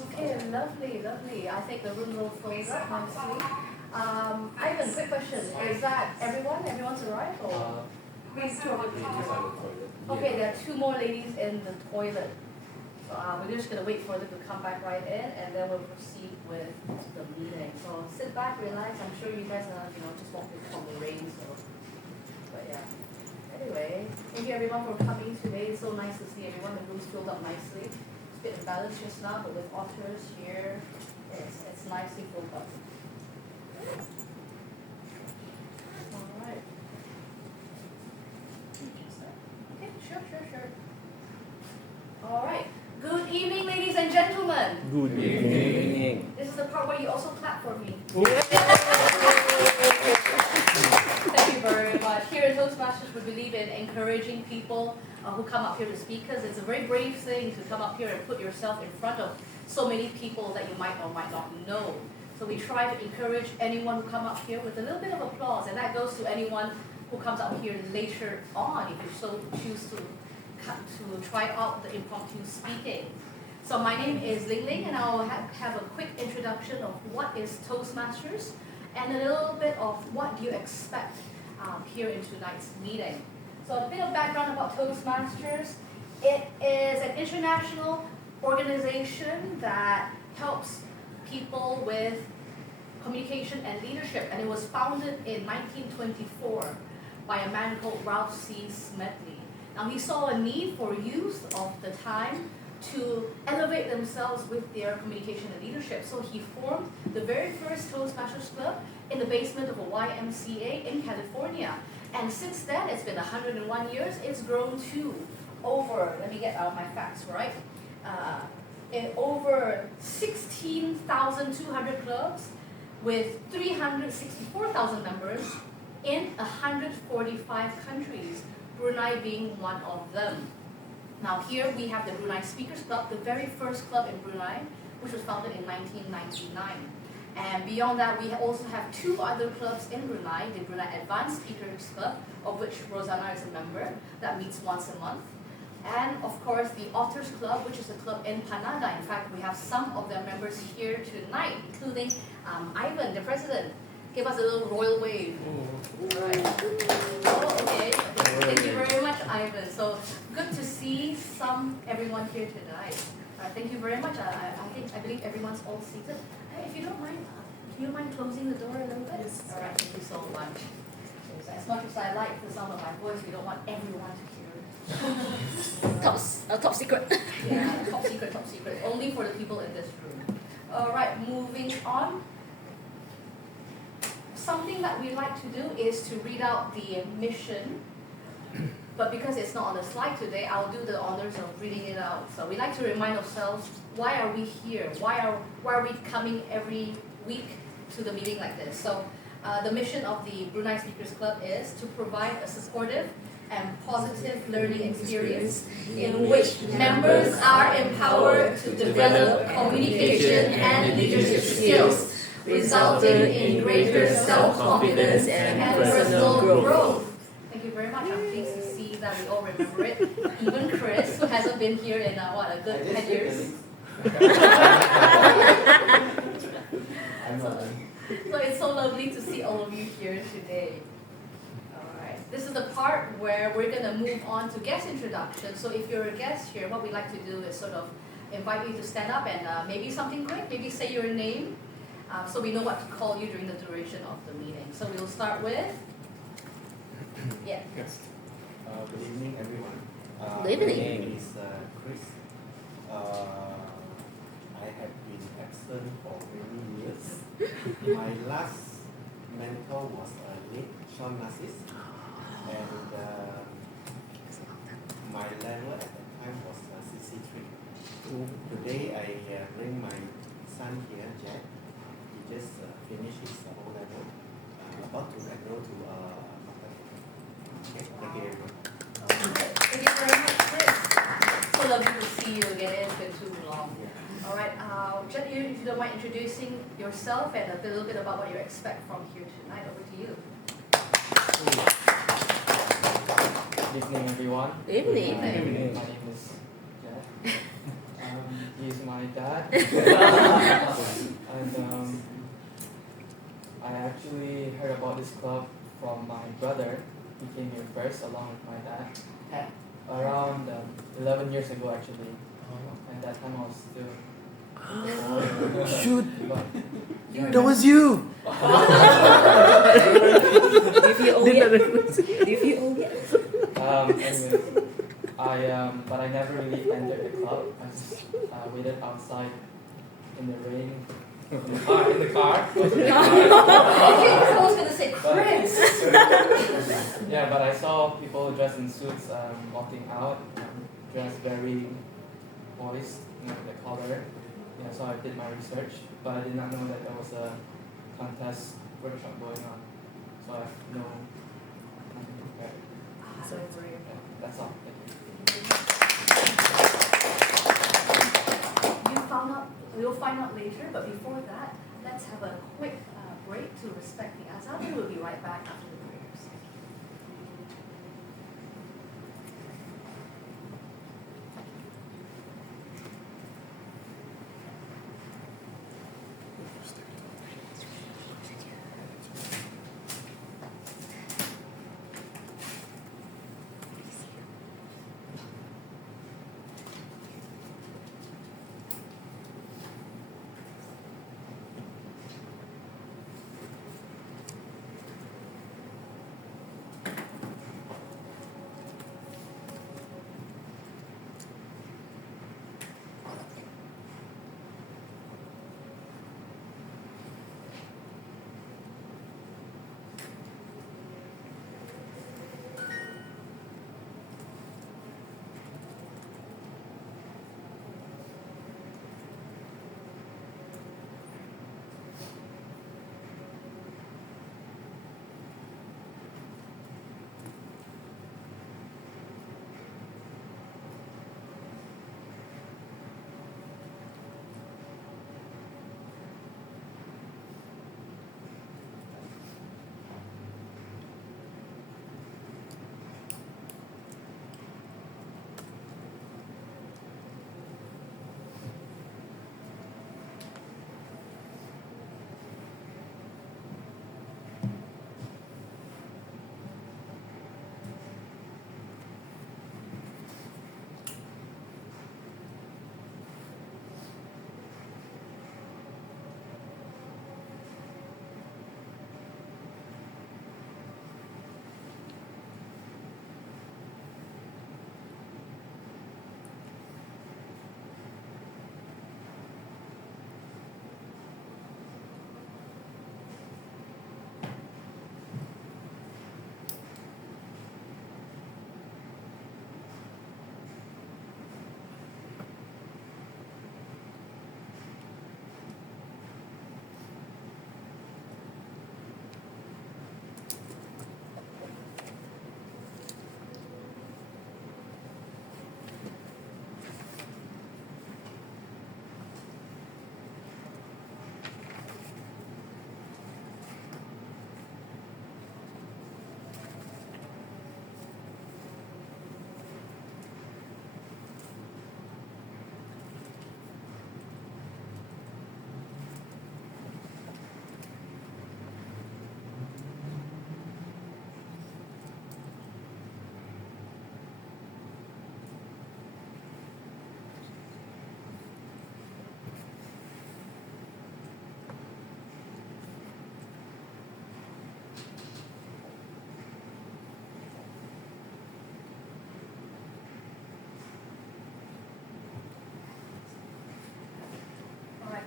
Okay, lovely, lovely. I think the room will fill up nicely. Ivan, quick question. Is that everyone? Everyone's arrived? Or who's two of you? Okay, there are two more ladies in the toilet. So we're just going to wait for them to come back right in, and then we'll proceed with the meeting. So sit back, relax. I'm sure you guys are, just walking from the rain. So, but yeah. Anyway, thank you everyone for coming today. It's so nice to see everyone. The room's filled up nicely. It's a bit imbalanced just now, but with otters here, it's nicely filled up. All right. Okay, sure. All right. Good evening, ladies and gentlemen. Good evening. This is the part where you also clap for me. Yeah. Thank you very much. Here at Toastmasters, we believe in encouraging people who come up here to speak, because it's a very brave thing to come up here and put yourself in front of so many people that you might or might not know. So we try to encourage anyone who come up here with a little bit of applause, and that goes to anyone who comes up here later on, if you so choose to try out the impromptu speaking. So my name is Ling Ling, and I'll have a quick introduction of what is Toastmasters and a little bit of what do you expect here in tonight's meeting. So a bit of background about Toastmasters. It is an international organization that helps people with communication and leadership, and it was founded in 1924 by a man called Ralph C. Smedley. Now he saw a need for youth of the time to elevate themselves with their communication and leadership. So he formed the very first Toastmasters Club in the basement of a YMCA in California. And since then, it's been 101 years. It's grown to over, let me get out my facts right, in over 16,200 clubs with 364,000 members in 145 countries, Brunei being one of them. Now here we have the Brunei Speakers Club, the very first club in Brunei, which was founded in 1999. And beyond that, we also have two other clubs in Brunei, the Brunei Advanced Speakers Club, of which Rosanna is a member, that meets once a month. And of course, the Otters Club, which is a club in Panada. In fact, we have some of their members here tonight, including Ivan, the president. Give us a little royal wave. All right. Oh, okay. Thank you very much, Ivan. So good to see everyone here tonight. Thank you very much. I believe everyone's all seated. If you don't mind, do you mind closing the door a little bit? Yes. All right. Thank you so much. As much as I like the sound of my voice, we don't want everyone to hear it. Top secret. Yeah, top secret. Only for the people in this room. All right. Moving on. Something that we like to do is to read out the mission, but because it's not on the slide today, I'll do the honors of reading it out. So we like to remind ourselves, why are we here? Why are we coming every week to the meeting like this? So the mission of the Brunei Speakers Club is to provide a supportive and positive learning experience in which members are empowered to develop communication and leadership skills, resulting in greater self-confidence and personal growth. Thank you very much. I'm pleased to see that we all remember it. Even Chris, who hasn't been here in a good 10 years. So it's so lovely to see all of you here today. All right. This is the part where we're going to move on to guest introduction. So if you're a guest here, what we like to do is sort of invite you to stand up and maybe something quick, maybe say your name. So we know what to call you during the duration of the meeting. So we'll start with, Yes. Good evening, everyone. Good evening. My name is Chris. I have been absent for many years. My last mentor was late Sean Narcis, and my level at that time was CC3. Today I bring my son here, Jack. He just finished his O level, about to enroll to thank you, everyone. Thank you very much, Chris. So lovely to see you again. It's been too long. All right, Jen, if you don't mind introducing yourself and a little bit about what you expect from here tonight. Over to you. Good evening, everyone. Good evening. My name is Jack. He is my dad. dad. And I actually heard about this club from my brother. He came here first along with my dad. Around 11 years ago actually. And that time I was still Shoot! but, That was you! If you owe yet. If you owe yet. anyways, but I never really entered the club. I just waited outside in the rain, in the car. Okay, I was gonna say Chris. Yeah, but I saw people dressed in suits walking out, dressed very moist, the color. Yeah, so I did my research, but I did not know that there was a contest workshop going on. So I have no nothing prepared. Yeah, that's all. Thank you. We'll find out later, but before that, let's have a quick break to respect the azan, and we'll be right back after the prayers.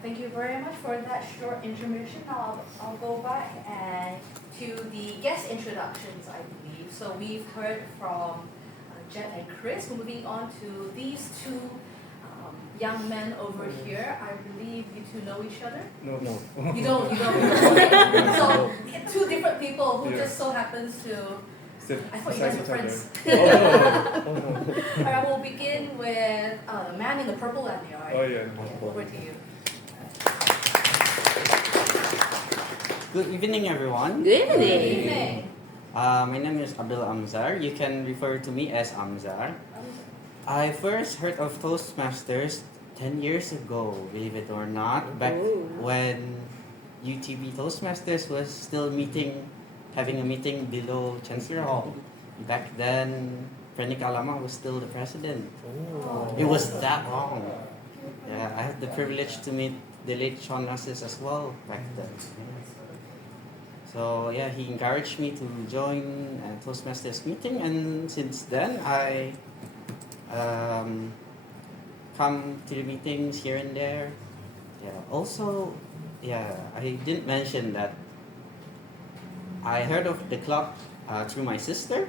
Thank you very much for that short intermission. Now I'll go back and to the guest introductions, I believe. So we've heard from Jet and Chris. Moving on to these two young men over here. I believe you two know each other? No. You don't. Okay. So two different people who just so happens to. I thought you guys were friends. Oh no. Alright, we'll begin with the man in the purple lanyard. Oh yeah. Okay, over to you. Good evening, everyone. Good Good evening. evening. My name is Abdul Amzar. You can refer to me as Amzar. I first heard of Toastmasters 10 years ago, believe it or not, back Oh. when UTB Toastmasters was still having a meeting below Chancellor Hall. Back then, Freddy Calama was still the president. Oh. It was that long. Yeah, I had the privilege to meet the late Sean Nassis as well back then. So yeah, he encouraged me to join a Toastmasters meeting, and since then I come to the meetings here and there. Yeah. Also, yeah, I didn't mention that I heard of the club through my sister,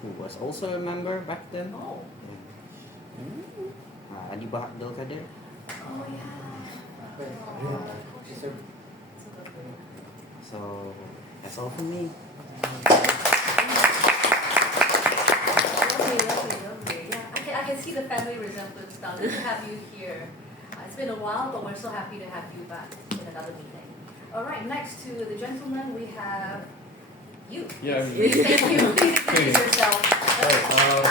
who was also a member back then. Oh. Adi Abdul Kadir. Oh yeah. So that's all from me. Lovely. Yeah, I can see the family resemblance now. Good to have you here. It's been a while, but we're so happy to have you back in another meeting. All right, next to the gentleman, we have you. Yeah, Please, thank you. Please introduce yourself. Hi,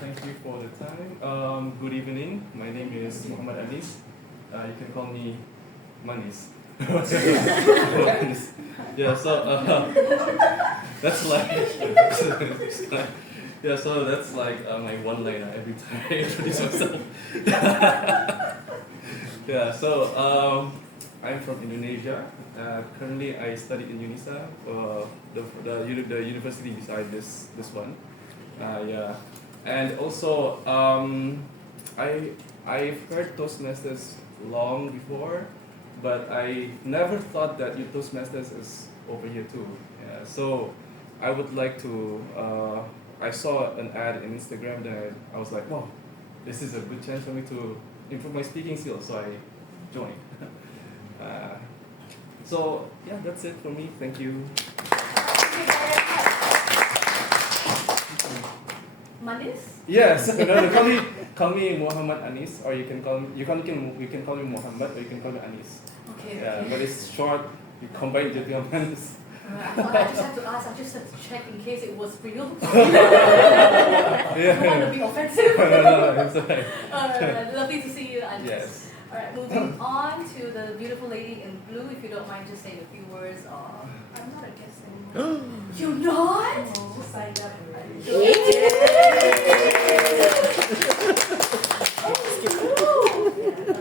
thank you for the time. Good evening. My name is Muhammad Anis. You can call me Manis. Manis. Yeah, so that's like yeah, so that's like my one-liner every time I introduce myself. Yeah, so I'm from Indonesia. Currently, I study in UNISA, the university beside this one. Yeah, and also I've heard Toastmasters long before, but I never thought that Toastmasters is over here too. Yeah, so I would like to. I saw an ad in Instagram, then I was like, wow, this is a good chance for me to improve my speaking skills, so I joined. So yeah, that's it for me. Thank you. Manis? Yes, no, call me Muhammad Anis, or you can call me call me Muhammad, or you can call me Anis. Okay. Yeah, Okay. but it's short. You combine the two Anis. I thought I just had to ask. I just had to check in case it was real. I Yeah. don't want to be offensive. No, it's alright. Alright, lovely to see you, Anis. Yes. Alright, moving on to the beautiful lady in blue. If you don't mind just saying a few words. I'm not a guest anymore. You're not? Just signed up already. Oh,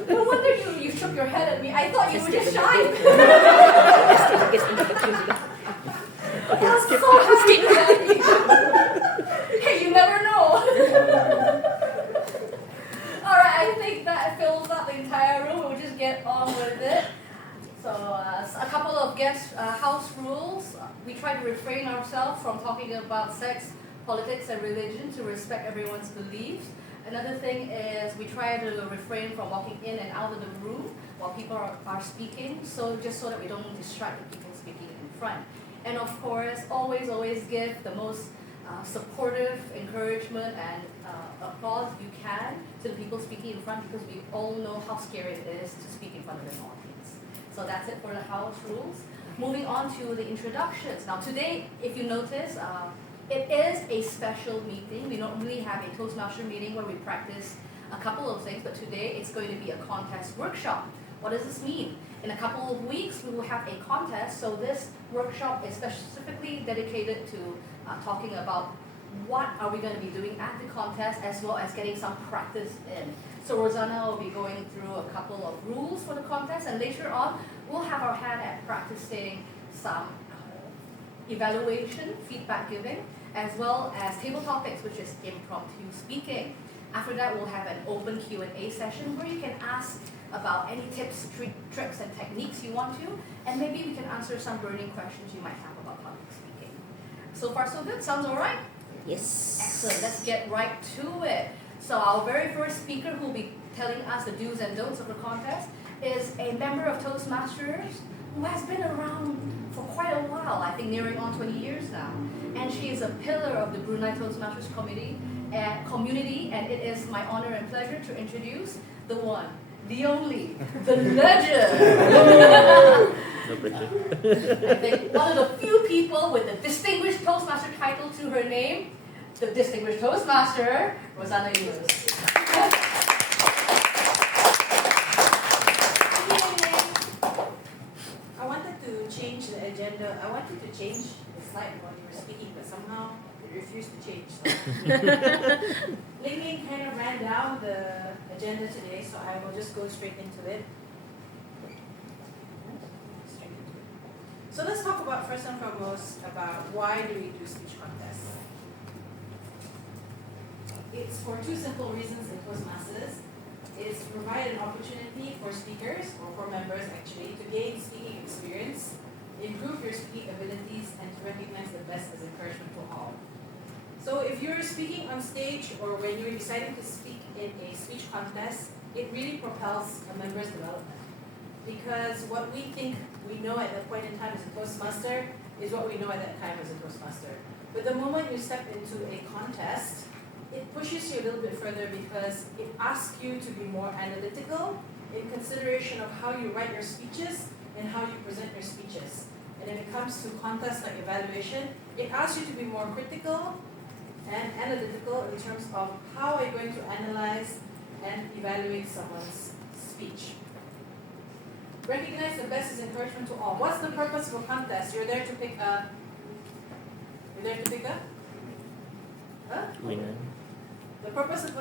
no wonder you shook your head at me. I thought you were just shy. I'm so happy to have you. Hey, you never know. Alright, I think that fills up the entire room. We'll just get on with it. So, a couple of house rules. We try to refrain ourselves from talking about sex, politics, and religion to respect everyone's beliefs. Another thing is we try to refrain from walking in and out of the room while people are speaking, so just so that we don't distract the people speaking in front. And of course, always give the most supportive encouragement and applause you can to the people speaking in front, because we all know how scary it is to speak in front of an audience. So that's it for the house rules. Moving on to the introductions. Now today, if you notice, it is a special meeting. We normally have a Toastmaster meeting where we practice a couple of things, but today it's going to be a contest workshop. What does this mean? In a couple of weeks, we will have a contest, so this workshop is specifically dedicated to talking about what are we going to be doing at the contest, as well as getting some practice in. So Rosanna will be going through a couple of rules for the contest, and later on, we'll have our hand at practicing some evaluation, feedback giving, as well as table topics, which is impromptu speaking. After that, we'll have an open Q&A session where you can ask about any tips, tricks, and techniques you want to, and maybe we can answer some burning questions you might have about public speaking. So far, so good. Sounds all right? Yes. Excellent. Let's get right to it. So our very first speaker who will be telling us the do's and don'ts of the contest is a member of Toastmasters who has been around for quite a while, I think nearing on 20 years now. And she is a pillar of the Brunei Toastmasters community, and it is my honor and pleasure to introduce the one, the only, the legend. I think one of the few people with the distinguished Toastmaster title to her name, the distinguished Toastmaster, Rosanna Yunus. slide while you were speaking, but somehow it refused to change. So. Ling Ling kind of ran down the agenda today, so I will just go straight into it. So let's talk about, first and foremost, about why do we do speech contests. It's for two simple reasons in Toastmasters. It's to provide an opportunity for speakers, or for members actually, to gain speaking experience, improve your speaking abilities, and to recognize the best as encouragement to all. So if you're speaking on stage, or when you're deciding to speak in a speech contest, it really propels a member's development. Because what we think we know at that point in time as a Toastmaster is what we know at that time as a Toastmaster. But the moment you step into a contest, it pushes you a little bit further because it asks you to be more analytical in consideration of how you write your speeches and how you present your speeches. And when it comes to contests like evaluation, it asks you to be more critical and analytical in terms of how are you going to analyze and evaluate someone's speech. Recognize the best is encouragement to all. What's the purpose of a contest? You're there to pick a... You're there to pick a... Huh? Winner. The purpose of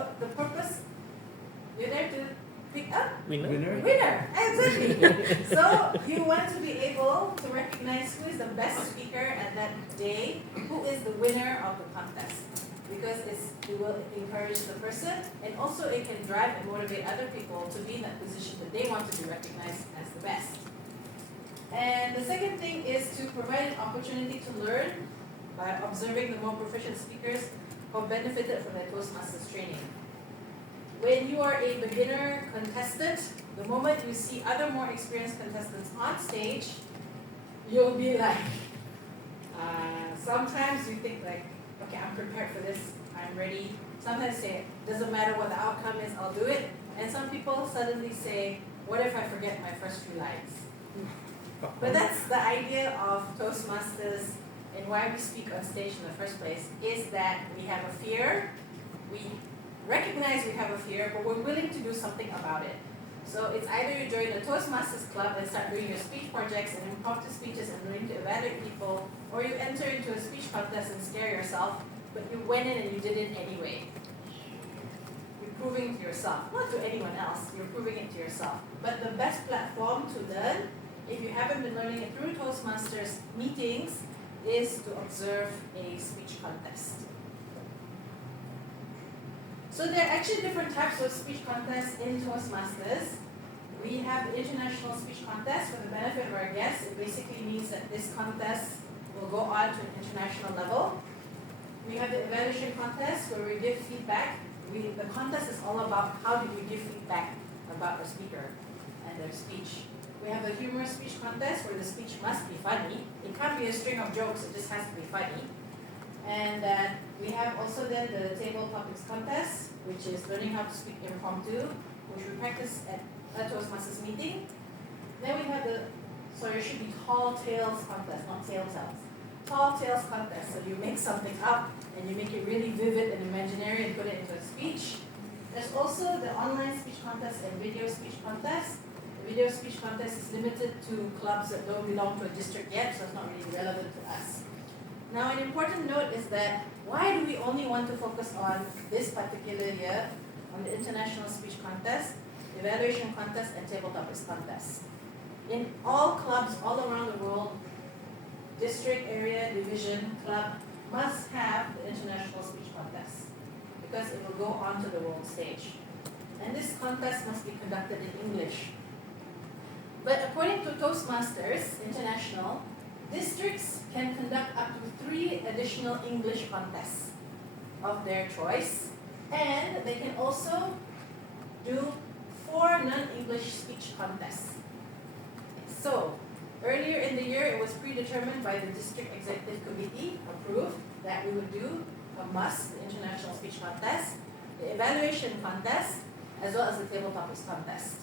you're there to pick a Winner. winner. Exactly. So you want to be able to recognize who is the best speaker at that day, who is the winner of the contest. Because it will encourage the person, and also it can drive and motivate other people to be in that position that they want to be recognized as the best. And the second thing is to provide an opportunity to learn by observing the more proficient speakers who have benefited from their Toastmasters training. When you are a beginner contestant, the moment you see other more experienced contestants on stage, you'll be like, sometimes you think like, okay, I'm prepared for this, I'm ready. Sometimes say, doesn't matter what the outcome is, I'll do it. And some people suddenly say, what if I forget my first few lines? But that's the idea of Toastmasters and why we speak on stage in the first place, is that we have a fear, we recognize we have a fear, but we're willing to do something about it. So it's either you join the Toastmasters Club and start doing your speech projects and impromptu speeches and learning to evaluate people, or you enter into a speech contest and scare yourself, but you went in and you did it anyway. You're proving it to yourself, not to anyone else, you're proving it to yourself. But the best platform to learn, if you haven't been learning it through Toastmasters meetings, is to observe a speech contest. So there are actually different types of speech contests in Toastmasters. We have the International Speech Contest. For the benefit of our guests, it basically means that this contest will go on to an international level. We have the Evaluation Contest where we give feedback. The contest is all about how do you give feedback about the speaker and their speech. We have the Humorous Speech Contest where the speech must be funny. It can't be a string of jokes, it just has to be funny. And we have also then the Table Topics Contest, which is learning how to speak impromptu, which we practice at a Toastmasters meeting. Then we have the, sorry, it should be Tall Tales Contest, not Tale Tales. Tall Tales Contest, so you make something up and you make it really vivid and imaginary and put it into a speech. There's also the Online Speech Contest and Video Speech Contest. The Video Speech Contest is limited to clubs that don't belong to a district yet, so it's not really relevant to us. Now, an important note is that why do we only want to focus on this particular year, on the International Speech Contest, Evaluation Contest, and Table Topics Contest? In all clubs all around the world, district, area, division, club must have the International Speech Contest because it will go on to the world stage. And this contest must be conducted in English. But according to Toastmasters International, districts can conduct up to 3 additional English contests of their choice, and they can also do 4 non-English speech contests. So, earlier in the year, it was predetermined by the District Executive Committee, approved, that we would do a must, the International Speech Contest, the Evaluation Contest, as well as the Table Topics Contest.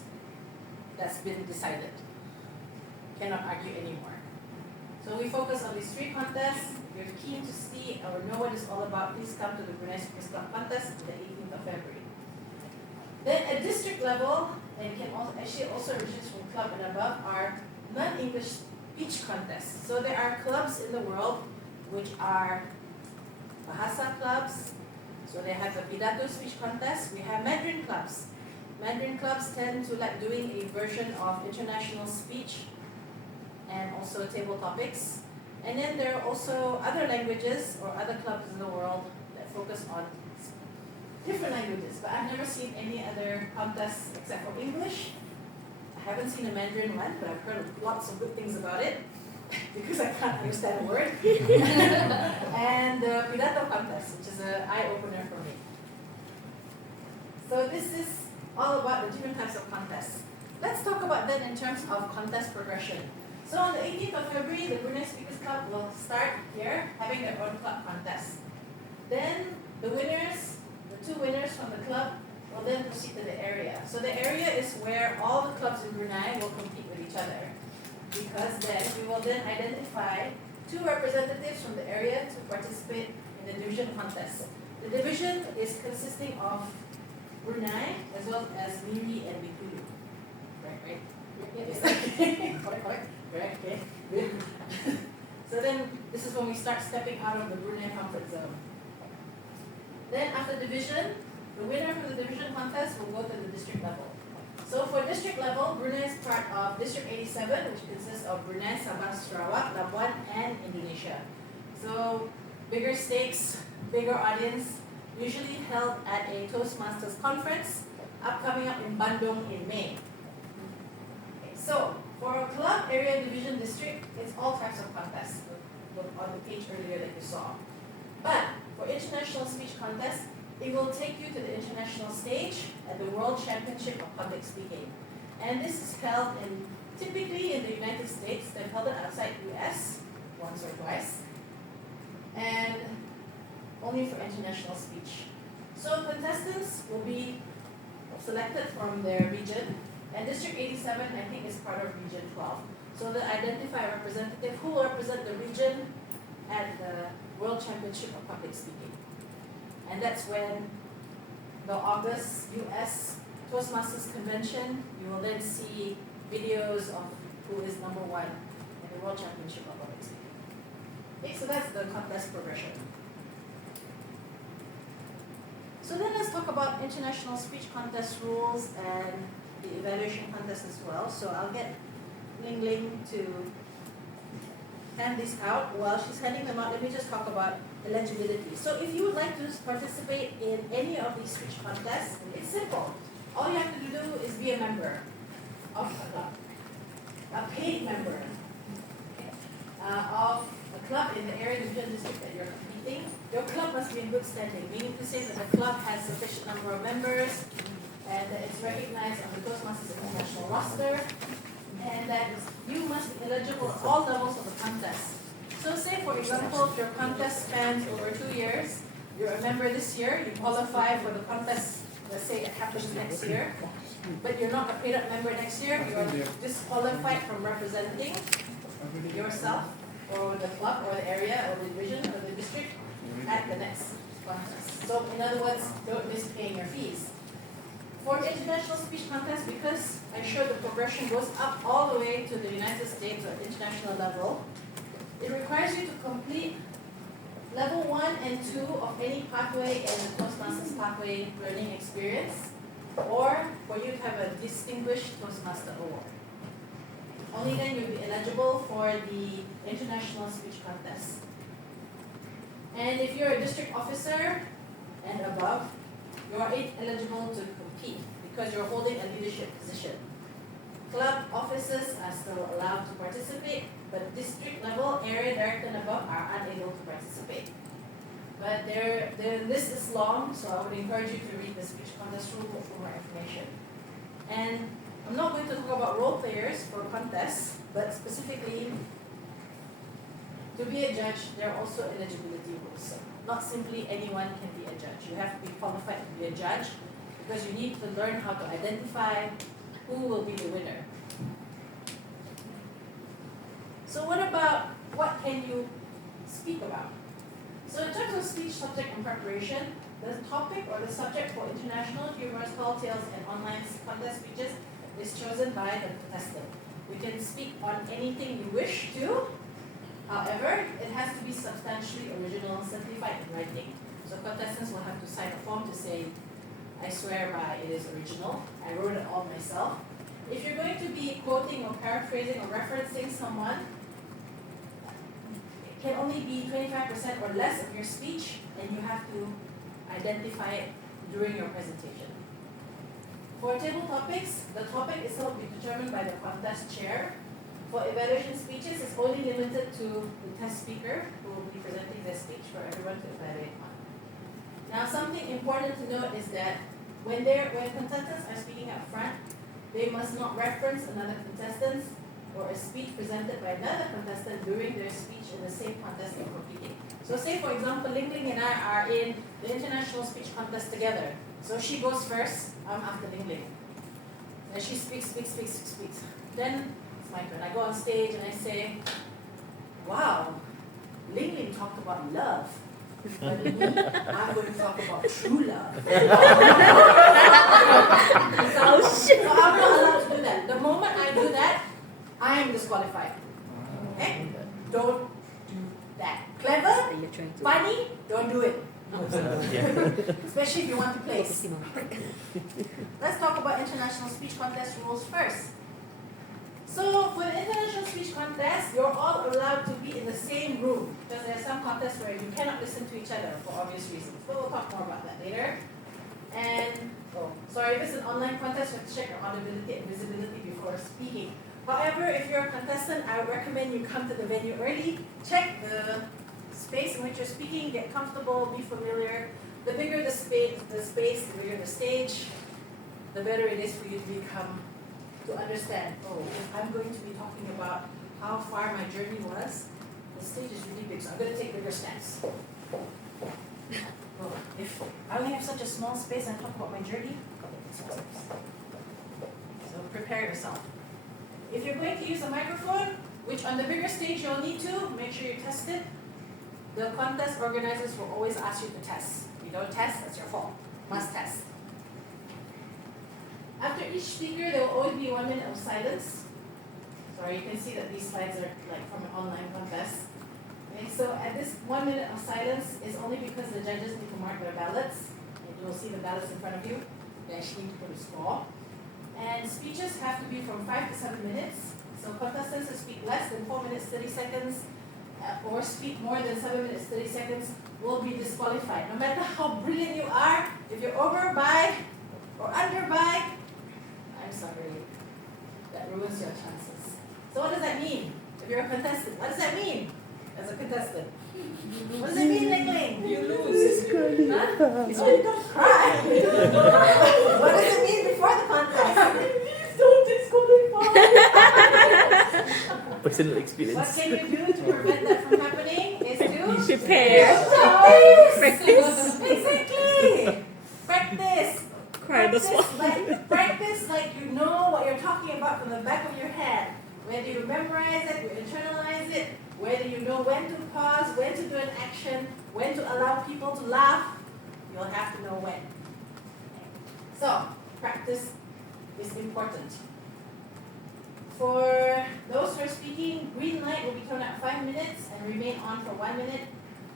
That's been decided. Cannot argue anymore. So we focus on these 3 contests. If you're keen to see or know what it's all about, please come to the Brunei Speakers Club contest on the 18th of February. Then at district level, and you can also register from club and above, are non-English speech contests. So there are clubs in the world which are Bahasa clubs. So they have the Pidato speech contest. We have Mandarin clubs. Mandarin clubs tend to like doing a version of international speech and also table topics. And then there are also other languages or other clubs in the world that focus on different languages. But I've never seen any other contests except for English. I haven't seen a Mandarin one, but I've heard lots of good things about it because I can't understand a word. And the Pidato contest, which is an eye-opener for me. So this is all about the different types of contests. Let's talk about that in terms of contest progression. So on the 18th of February, the Brunei Speakers Club will start here, having their own club contest. Then the winners, the two winners from the club, will then proceed to the area. So the area is where all the clubs in Brunei will compete with each other. Because then we will then identify two representatives from the area to participate in the division contest. The division is consisting of Brunei as well as Miri and Bikulu. Right? Yes. Correct. Okay. Good. So then this is when we start stepping out of the Brunei comfort zone. Then after division, the winner from the division contest will go to the district level. So for district level, Brunei is part of District 87, which consists of Brunei, Sabah, Sarawak, Labuan, and Indonesia. So bigger stakes, bigger audience, usually held at a Toastmasters conference, coming up in Bandung in May. Okay, so for a club, area, division, district, it's all types of contests on the page earlier that you saw. But for international speech contest, it will take you to the international stage at the World Championship of Public Speaking. And this is held typically in the United States. They've held it outside US once or twice. And only for international speech. So contestants will be selected from their region. And District 87, I think, is part of Region 12. So they identify a representative who will represent the region at the World Championship of Public Speaking. And that's when the August US Toastmasters Convention, you will then see videos of who is number one in the World Championship of Public Speaking. Okay, so that's the contest progression. So then let's talk about international speech contest rules and the evaluation contest as well. So I'll get Ling Ling to hand these out. While she's handing them out, let me just talk about eligibility. So if you would like to participate in any of these speech contests, it's simple. All you have to do is be a member of a club, a paid member of a club in the area division district that you're competing. Your club must be in good standing, meaning to say that the club has sufficient number of members and that it's recognized on the Toastmasters International roster, and that you must be eligible at all levels of the contest. So say, for example, if your contest spans over 2 years, you're a member this year, you qualify for the contest, let's say it happens next year, but you're not a paid-up member next year, you're disqualified from representing yourself or the club or the area or the division or the district at the next contest. So in other words, don't miss paying your fees. For international speech contest, because I showed the progression goes up all the way to the United States or international level, it requires you to complete level 1 and 2 of any pathway in the Toastmasters pathway learning experience, or for you to have a distinguished Toastmaster award. Only then you'll be eligible for the international speech contest. And if you're a district officer and above, you are eligible to compete because you're holding a leadership position. Club officers are still allowed to participate, but district level, area director and above are unable to participate. But the list is long, so I would encourage you to read the speech contest rule for more information. And I'm not going to talk about role players for contests, but specifically to be a judge, there are also eligibility rules. So not simply anyone can be a judge. You have to be qualified to be a judge because you need to learn how to identify who will be the winner. So what can you speak about? So in terms of speech subject and preparation, the topic or the subject for international, humorous, tall tales, and online contest speeches is chosen by the contestant. We can speak on anything you wish to, However, it has to be substantially original, simplified in writing. So contestants will have to sign a form to say, I swear by it is original. I wrote it all myself. If you're going to be quoting or paraphrasing or referencing someone, it can only be 25% or less of your speech, and you have to identify it during your presentation. For table topics, the topic itself will be determined by the contest chair. For evaluation speeches, it's only limited to the test speaker who will be presenting their speech for everyone to evaluate on. Now, something important to note is that when contestants are speaking up front, they must not reference another contestant or a speech presented by another contestant during their speech in the same contest they're competing. So say, for example, Ling Ling and I are in the international speech contest together. So she goes first, I'm after Ling Ling. Then she speaks. Then it's my turn. I go on stage and I say, wow, Ling Ling talked about love. But me, I'm going to talk about true love. So I'm not allowed to do that. The moment I do that, I am disqualified. Okay? Don't do that. Clever, funny, don't do it. Especially if you want to place. Let's talk about international speech contest rules first. So for the international speech contest, you're all allowed to be in the same room because there are some contests where you cannot listen to each other for obvious reasons. But we'll talk more about that later. And, if it's an online contest, you have to check your audibility and visibility before speaking. However, if you're a contestant, I would recommend you come to the venue early, check the space in which you're speaking, get comfortable, be familiar. The bigger the space, the bigger the stage, the better it is for you to understand, if I'm going to be talking about how far my journey was, the stage is really big, so I'm going to take bigger steps. If I only have such a small space and I talk about my journey, so prepare yourself. If you're going to use a microphone, which on the bigger stage you'll need to, make sure you test it. The contest organizers will always ask you to test. If you don't test, that's your fault. Must test. After each speaker, there will always be 1 minute of silence. Sorry, you can see that these slides are like from an online contest. Okay, so at this 1 minute of silence is only because the judges need to mark their ballots. And you will see the ballots in front of you. They actually need to put a score. And speeches have to be from 5 to 7 minutes. So contestants who speak less than 4 minutes 30 seconds or speak more than 7 minutes 30 seconds will be disqualified. No matter how brilliant you are, if you're over by or under by, I'm sorry, that ruins your chances. So what does that mean? If you're a contestant, what does that mean as a contestant? What does it mean, Ling Ling? You lose. Huh? Oh, you don't cry. What does it mean before the contest? Please don't disqualify. Personal experience. What can you do to prevent that from happening? Is to Prepare. Practice. Exactly. Practice. Practice like you know what you're talking about from the back of your head. Whether you memorize it, you internalize it, whether you know when to pause, when to do an action, when to allow people to laugh, you'll have to know when. So, practice is important. For those who are speaking, green light will be turned at 5 minutes and remain on for 1 minute.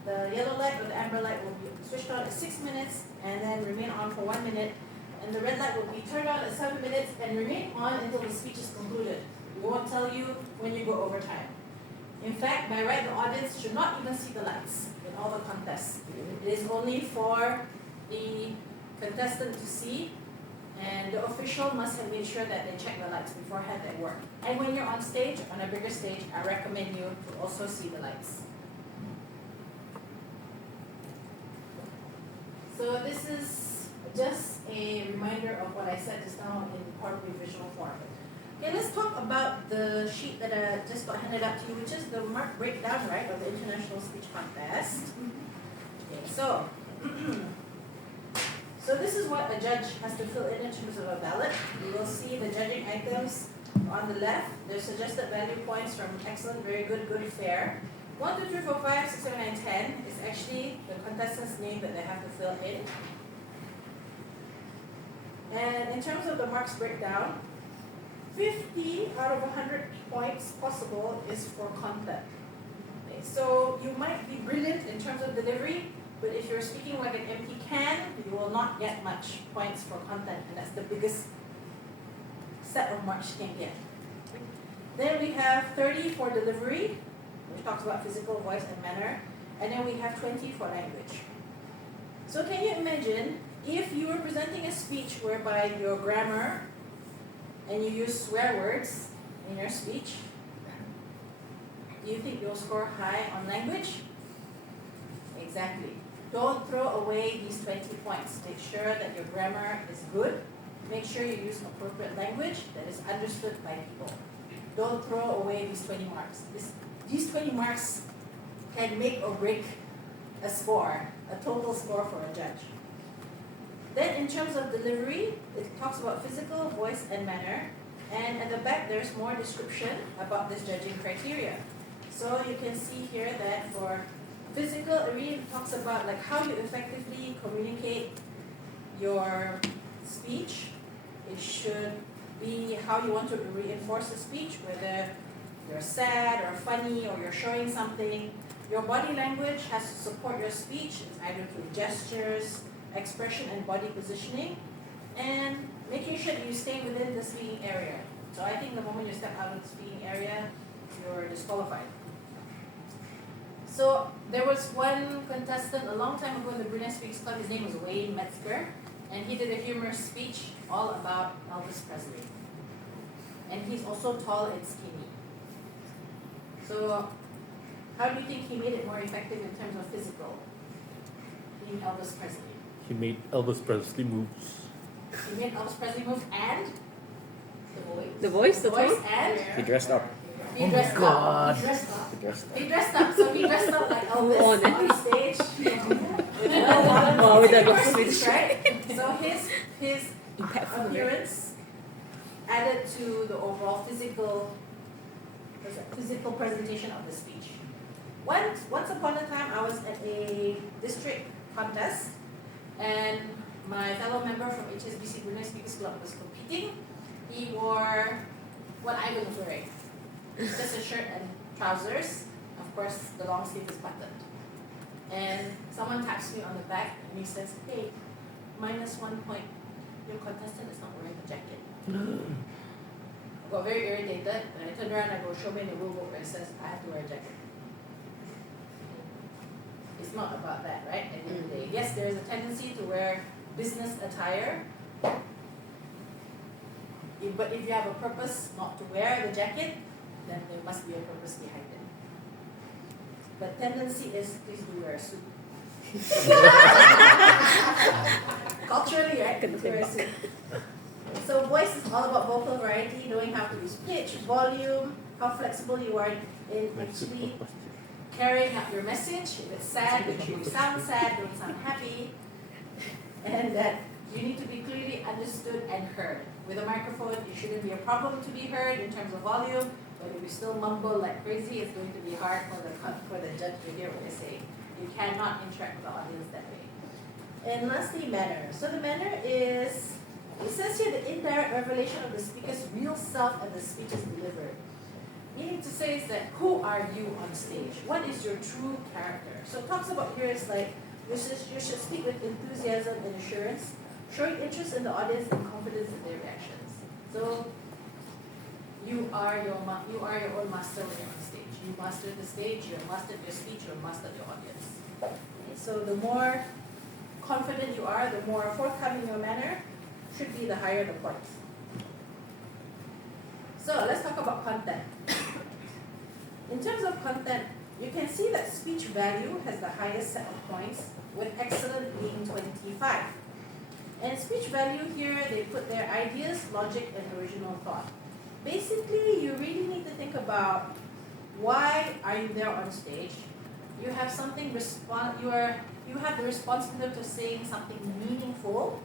The yellow light or the amber light will be switched on at 6 minutes and then remain on for 1 minute. And the red light will be turned on at 7 minutes and remain on until the speech is concluded. We won't tell you when you go over time. In fact, by right, the audience should not even see the lights in all the contests. It is only for the contestant to see, and the official must have made sure that they check the lights beforehand at work. And when you're on stage, on a bigger stage, I recommend you to also see the lights. So this is just a reminder of what I said just now in probably visual form. Okay, let's talk about the sheet that I just got handed out to you, which is the mark breakdown, right, of the International Speech Contest. Okay, so this is what a judge has to fill in terms of a ballot. You will see the judging items on the left. There's suggested value points from excellent, very good, good, fair. 1, 2, 3, 4, 5, 6, 7, 8, 10 is actually the contestant's name that they have to fill in. And in terms of the marks breakdown, 50 out of 100 points possible is for content. Okay, so you might be brilliant in terms of delivery, but if you're speaking like an empty can, you will not get much points for content, and that's the biggest set of marks you can get. Then we have 30 for delivery, which talks about physical, voice, and manner, and then we have 20 for language. So can you imagine if you were presenting a speech whereby your grammar and you use swear words in your speech, do you think you'll score high on language? Exactly. Don't throw away these 20 points. Make sure that your grammar is good. Make sure you use appropriate language that is understood by people. Don't throw away these 20 marks. These 20 marks can make or break a score, a total score for a judge. Then in terms of delivery, it talks about physical, voice, and manner. And at the back, there's more description about this judging criteria. So you can see here that for physical, it really talks about like how you effectively communicate your speech. It should be how you want to reinforce the speech, whether you're sad or funny or you're showing something. Your body language has to support your speech. It's either through gestures, expression, and body positioning, and making sure that you stay within the speaking area. So I think the moment you step out of the speaking area, you're disqualified. So there was one contestant a long time ago in the Brilliant Speaks Club. His name was Wayne Metzger, and he did a humorous speech all about Elvis Presley. And he's also tall and skinny. So how do you think he made it more effective in terms of physical? Being Elvis Presley. He made Elvis Presley moves. He made Elvis Presley move and The voice, the voice and He dressed up. he dressed up. He dressed up. He dressed up. He dressed up. So he dressed up like Elvis Oh, then. on stage. Wow, with the Humorous Swedish. speech, right? So his Impactful, right? appearance added to the overall physical presentation of the speech. Once upon a time, I was at a district contest, and my fellow member from HSBC Brunei Speakers Club was competing. He wore what I was wearing, just a shirt and trousers. Of course, the long sleeve is buttoned. And someone taps me on the back and he says, "Hey, -1 point. Your contestant is not wearing a jacket." I got very irritated, and I turned around and I go, "Show me in the rule book where it says I have to wear a jacket." It's not about that, right? At the end of the day, yes, there is a tendency to wear business attire, but if you have a purpose not to wear the jacket, then there must be a purpose behind it. But tendency is please do wear a suit. Culturally, right? Please wear a suit. So voice is all about vocal variety, knowing how to use pitch, volume, how flexible you are in actually carrying out your message. If it's sad, make sure you sound sad, don't sound happy. And that you need to be clearly understood and heard. With a microphone, it shouldn't be a problem to be heard in terms of volume, but if you still mumble like crazy, it's going to be hard for the judge to hear what you're saying. You cannot interact with the audience that way. And lastly, manner. So the manner is, it says here, the indirect revelation of the speaker's real self as the speech is delivered. Meaning to say is that, who are you on stage? What is your true character? So it talks about here is like, you should speak with enthusiasm and assurance, showing interest in the audience and confidence in their reactions. So you are your own master when you're on stage. You mastered the stage, you mastered your speech, you mastered your audience. Okay, so the more confident you are, the more forthcoming your manner should be, the higher the points. So let's talk about content. In terms of content, you can see that speech value has the highest set of points, with excellent being 25. And speech value here, they put their ideas, logic, and original thought. Basically, you really need to think about why are you there on stage. You have something you have the responsibility of saying something meaningful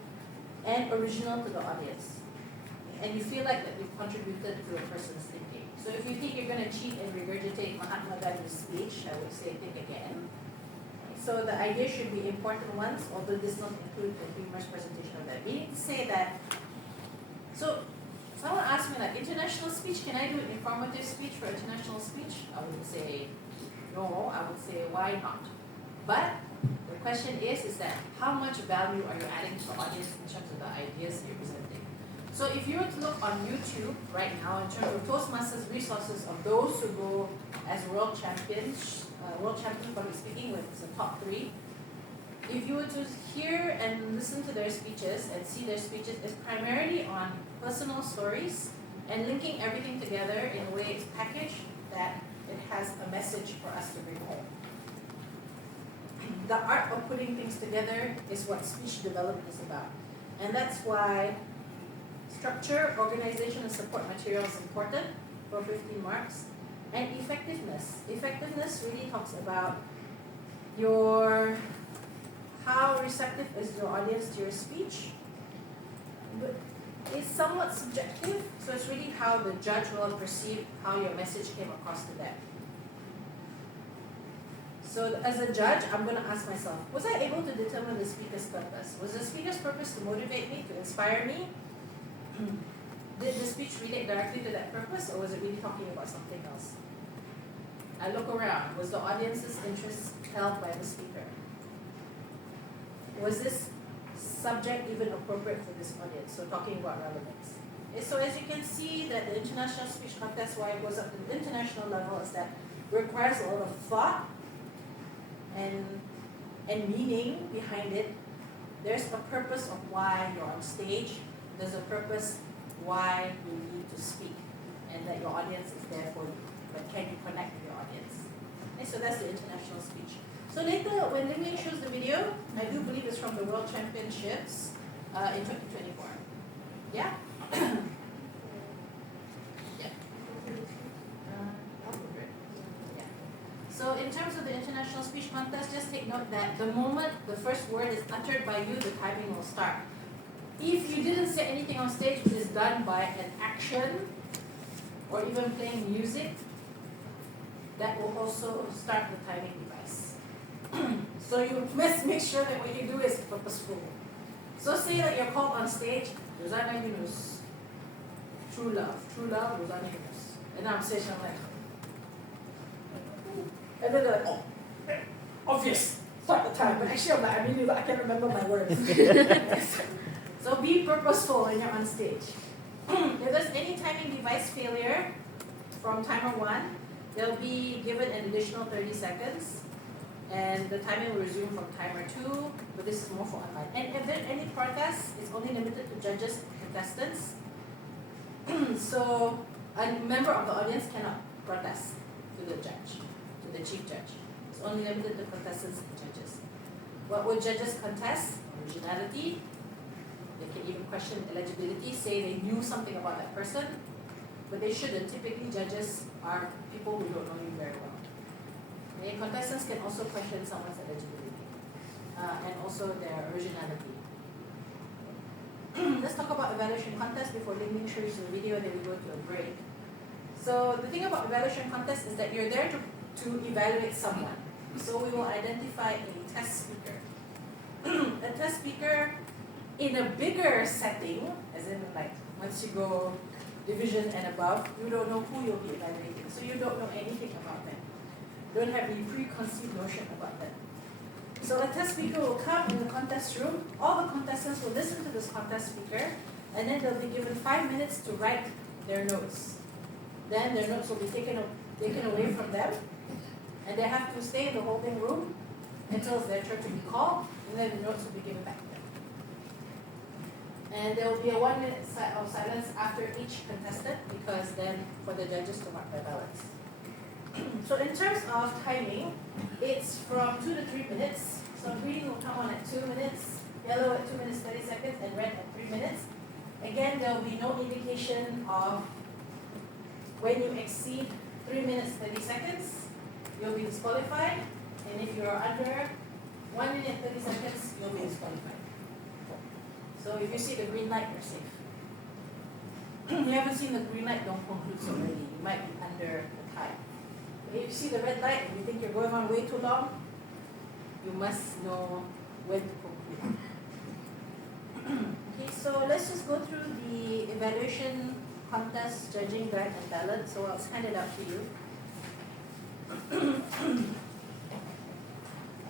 and original to the audience. And you feel like that you've contributed to a person's thinking. So if you think you're going to cheat and regurgitate Mahatma Gandhi's speech, I would say think again. So the idea should be important ones, although this does not include the humorous presentation of that. We need to say that. So someone asked me like, international speech, can I do an informative speech for international speech? I would say no, I would say why not? But the question is that how much value are you adding to the audience in terms of the ideas you're presenting? So if you were to look on YouTube right now in terms of Toastmasters resources of those who go as world champions public speaking with the top 3, if you were to hear and listen to their speeches and see their speeches, it's primarily on personal stories and linking everything together in a way it's packaged that it has a message for us to bring home. The art of putting things together is what speech development is about. And that's why structure, organization, and support material is important for 15 marks. And effectiveness. Effectiveness really talks about how receptive is your audience to your speech. But it's somewhat subjective, so it's really how the judge will perceive how your message came across to them. So as a judge, I'm going to ask myself, was I able to determine the speaker's purpose? Was the speaker's purpose to motivate me, to inspire me? Did the speech relate directly to that purpose, or was it really talking about something else? I look around. Was the audience's interest held by the speaker? Was this subject even appropriate for this audience? So talking about relevance. So as you can see that the international speech contest, why it goes up to the international level, is that it requires a lot of thought and meaning behind it. There's a purpose of why you're on stage. There's a purpose why you need to speak, and that your audience is there for you. But can you connect with your audience? And so that's the international speech. So later, when Ling shows the video, I do believe it's from the World Championships in 2024. Yeah? Yeah. Yeah. So in terms of the international speech contest, just take note that the moment the first word is uttered by you, the timing will start. If you didn't say anything on stage, which is done by an action or even playing music, that will also start the timing device. So you must make sure that what you do is purposeful. So say that you're called on stage, Rosanna Yunus, true love, Rosanna Yunus. And I'm stage, I'm like, and then they're like, oh, obvious, start the time. But actually I'm like, I can't remember my words. So be purposeful when you're on stage. If there's any timing device failure from timer 1, they'll be given an additional 30 seconds. And the timing will resume from timer 2, but this is more for online. And if there's any protests, it's only limited to judges and contestants. So a member of the audience cannot protest to the judge, to the chief judge. It's only limited to contestants and judges. What would judges contest? Originality. They can even question eligibility, say they knew something about that person, but they shouldn't. Typically, judges are people who don't know you very well. Okay? Contestants can also question someone's eligibility and also their originality. Let's talk about evaluation contest before Ling Ling shows you the video, then we go to a break. So the thing about evaluation contest is that you're there to evaluate someone. So we will identify a test speaker. A test speaker in a bigger setting, as in like once you go division and above, you don't know who you'll be evaluating. So you don't know anything about them. You don't have a preconceived notion about them. So a test speaker will come in the contest room. All the contestants will listen to this contest speaker, and then they'll be given 5 minutes to write their notes. Then their notes will be taken away from them, and they have to stay in the holding room until it's their turn to be called, and then the notes will be given back to them. And there will be a 1 minute of silence after each contestant, because then for the judges to mark their ballots. So in terms of timing, it's from 2 to 3 minutes. So green will come on at 2 minutes, yellow at 2 minutes 30 seconds, and red at 3 minutes. Again, there will be no indication of when you exceed 3 minutes 30 seconds, you'll be disqualified. And if you're under 1 minute 30 seconds, you'll be disqualified. So if you see the green light, you're safe. You haven't seen the green light, don't conclude so early. You might be under the time. But if you see the red light and you think you're going on way too long, you must know when to conclude. Okay, so let's just go through the evaluation contest, judging guide, and ballot. So I'll scan it out to you.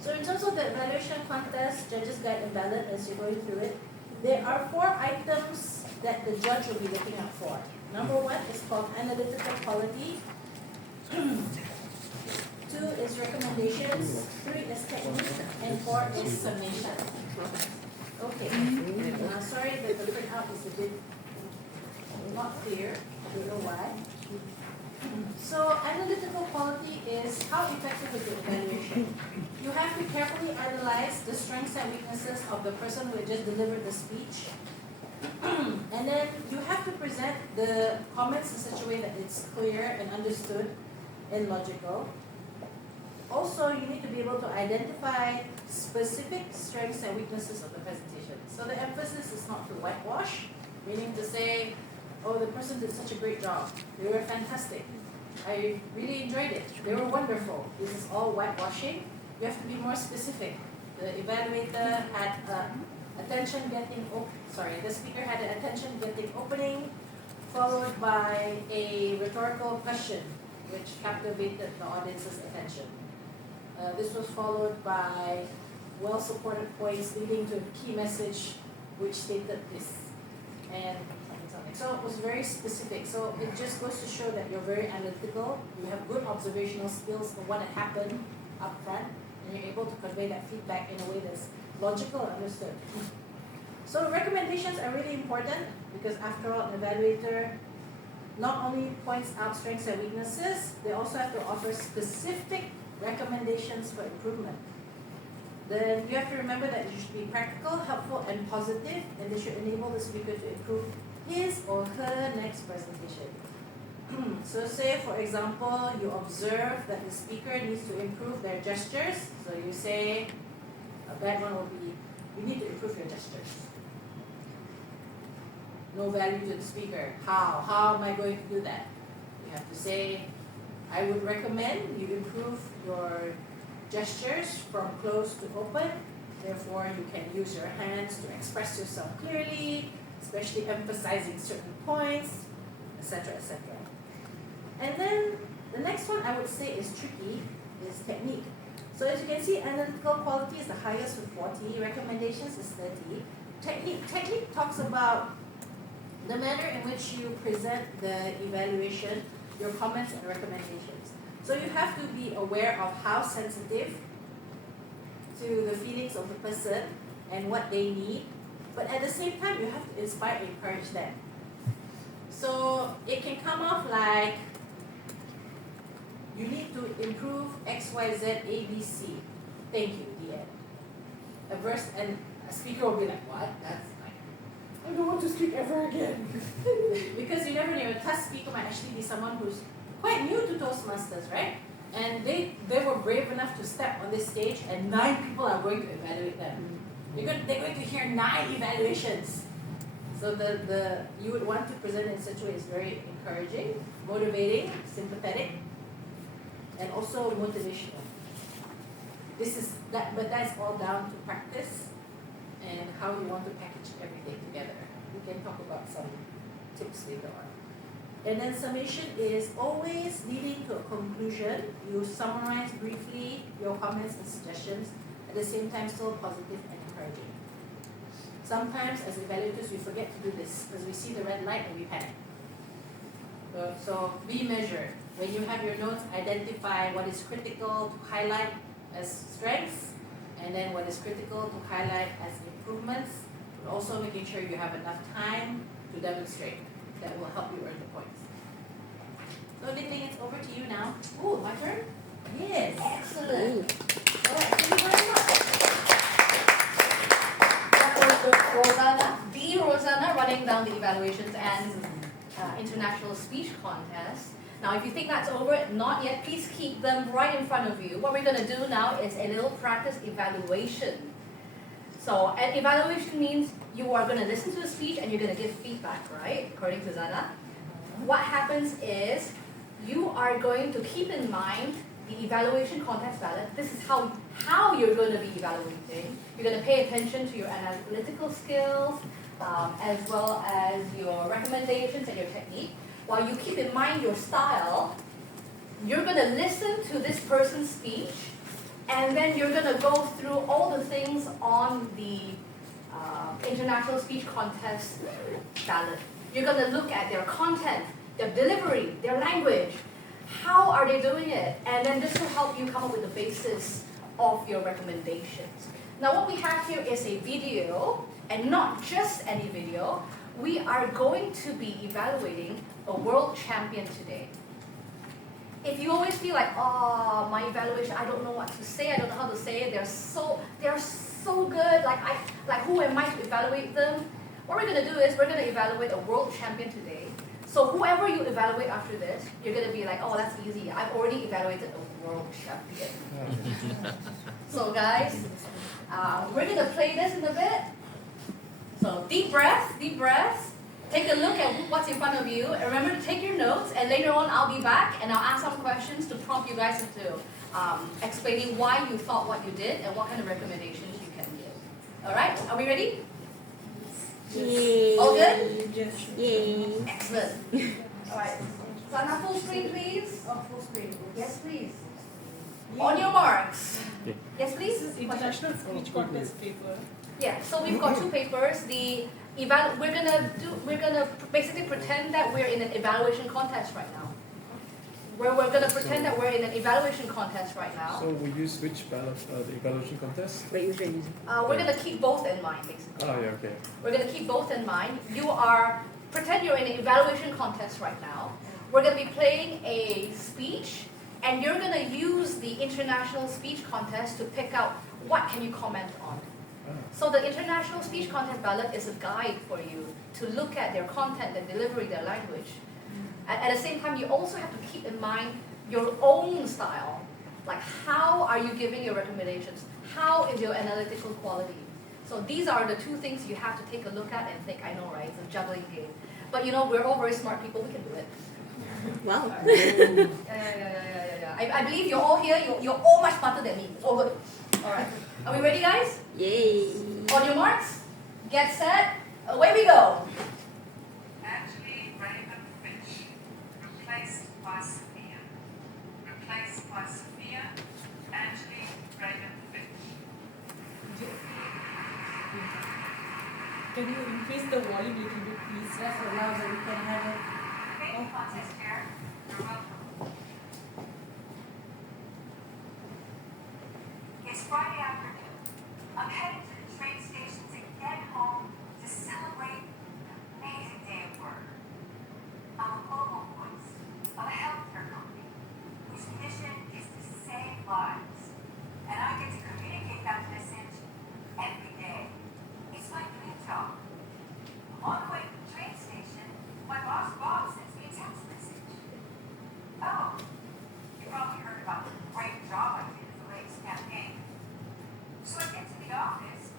So in terms of the evaluation contest, judges guide and ballot as you're going through it, there are 4 items that the judge will be looking out for. Number 1 is called analytical quality. 2 is recommendations, 3 is technique, and 4 is summation. Okay, sorry that the printout is a bit not clear, I don't know why. So analytical quality is how effective is the evaluation. You have to carefully analyze the strengths and weaknesses of the person who just delivered the speech. And then you have to present the comments in such a way that it's clear and understood and logical. Also, you need to be able to identify specific strengths and weaknesses of the presentation. So the emphasis is not to whitewash, meaning to say, oh, the person did such a great job. They were fantastic. I really enjoyed it. They were wonderful. This is all whitewashing. You have to be more specific. The evaluator had the speaker had an attention-getting opening, followed by a rhetorical question, which captivated the audience's attention. This was followed by well-supported points leading to a key message, which stated this, and something. So it was very specific. So it just goes to show that you're very analytical. You have good observational skills of what had happened up front, and you're able to convey that feedback in a way that's logical and understood. So recommendations are really important because after all, an evaluator not only points out strengths and weaknesses, they also have to offer specific recommendations for improvement. Then you have to remember that you should be practical, helpful, and positive, and they should enable the speaker to improve his or her next presentation. So say, for example, you observe that the speaker needs to improve their gestures. So you say, a bad one will be, you need to improve your gestures. No value to the speaker. How? How am I going to do that? You have to say, I would recommend you improve your gestures from close to open. Therefore, you can use your hands to express yourself clearly, especially emphasizing certain points, etc., etc. And then the next one I would say is tricky, is technique. So as you can see, analytical quality is the highest with 40, recommendations is 30. Technique talks about the manner in which you present the evaluation, your comments and recommendations. So you have to be aware of how sensitive to the feelings of the person and what they need, but at the same time you have to inspire and encourage them. So it can come off like, you need to improve X, Y, Z, A, B, C. Thank you, the end. A verse and a speaker will be like, what? That's like, I don't want to speak ever again. Because you never know, a test speaker might actually be someone who's quite new to Toastmasters, right? And they were brave enough to step on this stage and 9 people are going to evaluate them. They're going to hear 9 evaluations. So you would want to present it in such a way it's very encouraging, motivating, sympathetic, and also motivational. But that's all down to practice and how you want to package everything together. We can talk about some tips later on. And then summation is always leading to a conclusion. You summarize briefly your comments and suggestions, at the same time still positive and encouraging. Sometimes as evaluators we forget to do this because we see the red light and we panic. So be measured. When you have your notes, identify what is critical to highlight as strengths, and then what is critical to highlight as improvements, but also making sure you have enough time to demonstrate. That will help you earn the points. So Ding, it's over to you now. Oh, my turn? Yes. Excellent. All right, thank you very much. That was the Rosanna running down the evaluations and international speech contest. Now, if you think that's over, not yet, please keep them right in front of you. What we're going to do now is a little practice evaluation. So, an evaluation means you are going to listen to the speech and you're going to give feedback, right? According to Zana. What happens is you are going to keep in mind the evaluation contest ballot. This is how you're going to be evaluating. You're going to pay attention to your analytical skills, as well as your recommendations and your technique. While you keep in mind your style, you're going to listen to this person's speech, and then you're going to go through all the things on the International Speech Contest ballot. You're going to look at their content, their delivery, their language. How are they doing it? And then this will help you come up with the basis of your recommendations. Now what we have here is a video, and not just any video. We are going to be evaluating a world champion today. If you always feel like, oh, my evaluation, I don't know what to say, I don't know how to say it, they're so good, like who am I to evaluate them? What we're going to do is we're going to evaluate a world champion today. So whoever you evaluate after this, you're going to be like, oh, that's easy. I've already evaluated a world champion. So guys, we're going to play this in a bit. So deep breath, deep breath. Take a look at what's in front of you. And remember to take your notes, and later on I'll be back and I'll ask some questions to prompt you guys into explaining why you thought what you did and what kind of recommendations you can give. Alright, are we ready? Yay. All good? Yay. Excellent. Alright. So now full screen please. Oh, full screen. Yes please. On your marks. Okay. Yes please. This is International Speech Contest paper. Yeah, so we've got two papers. We're gonna basically pretend that we're in an evaluation contest right now. We're gonna pretend that we're in an evaluation contest right now. So will you switch ballot, the evaluation contest? We're We're gonna keep both in mind, basically. Oh, yeah, okay. We're gonna keep both in mind. Pretend you're in an evaluation contest right now. We're gonna be playing a speech, and you're gonna use the International Speech Contest to pick out what can you comment on. So the International Speech Contest ballot is a guide for you to look at their content, their delivery, their language. At the same time, you also have to keep in mind your own style. Like, how are you giving your recommendations? How is your analytical quality? So these are the two things you have to take a look at and think, I know, right? It's a juggling game. But you know, we're all very smart people, we can do it. Wow. Yeah. I believe you're all here, you're all much smarter than me. It's all good. Alright. Are we ready, guys? Yay. On your marks, get set, away we go. Actually, Raven Finch, replaced by Sophia. Replaced by Sophia, Angeli Raven Finch. Can you increase the volume a little bit, please? That's so loud that we can have it. Big contest chair, you're welcome. It's Friday afternoon. I'm headed to the train station to get home to celebrate an amazing day of work. I'm a global voice of a healthcare company whose mission is to save lives. And I get to communicate that message every day. It's my dream job. On the way to the train station, my boss Bob sends me a text message. Oh, you probably heard about the great job I did in the latest campaign. So I get to the office,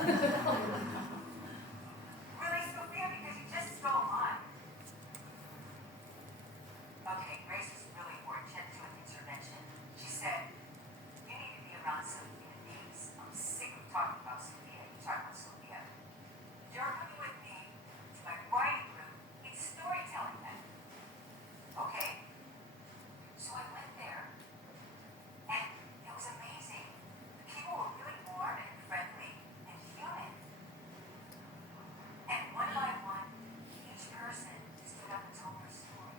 Really, Sophia, because you just stole mine. Okay, Grace was really more attentive to an intervention. She said, you need to be around some human beings. I'm sick of talking about Sophia. You talk about Sophia. You're coming with me to my writing group. It's storytelling then. Okay? So I went there. And it was amazing. The people were really warm and friendly and human. And one by one, each person stood up and told their story.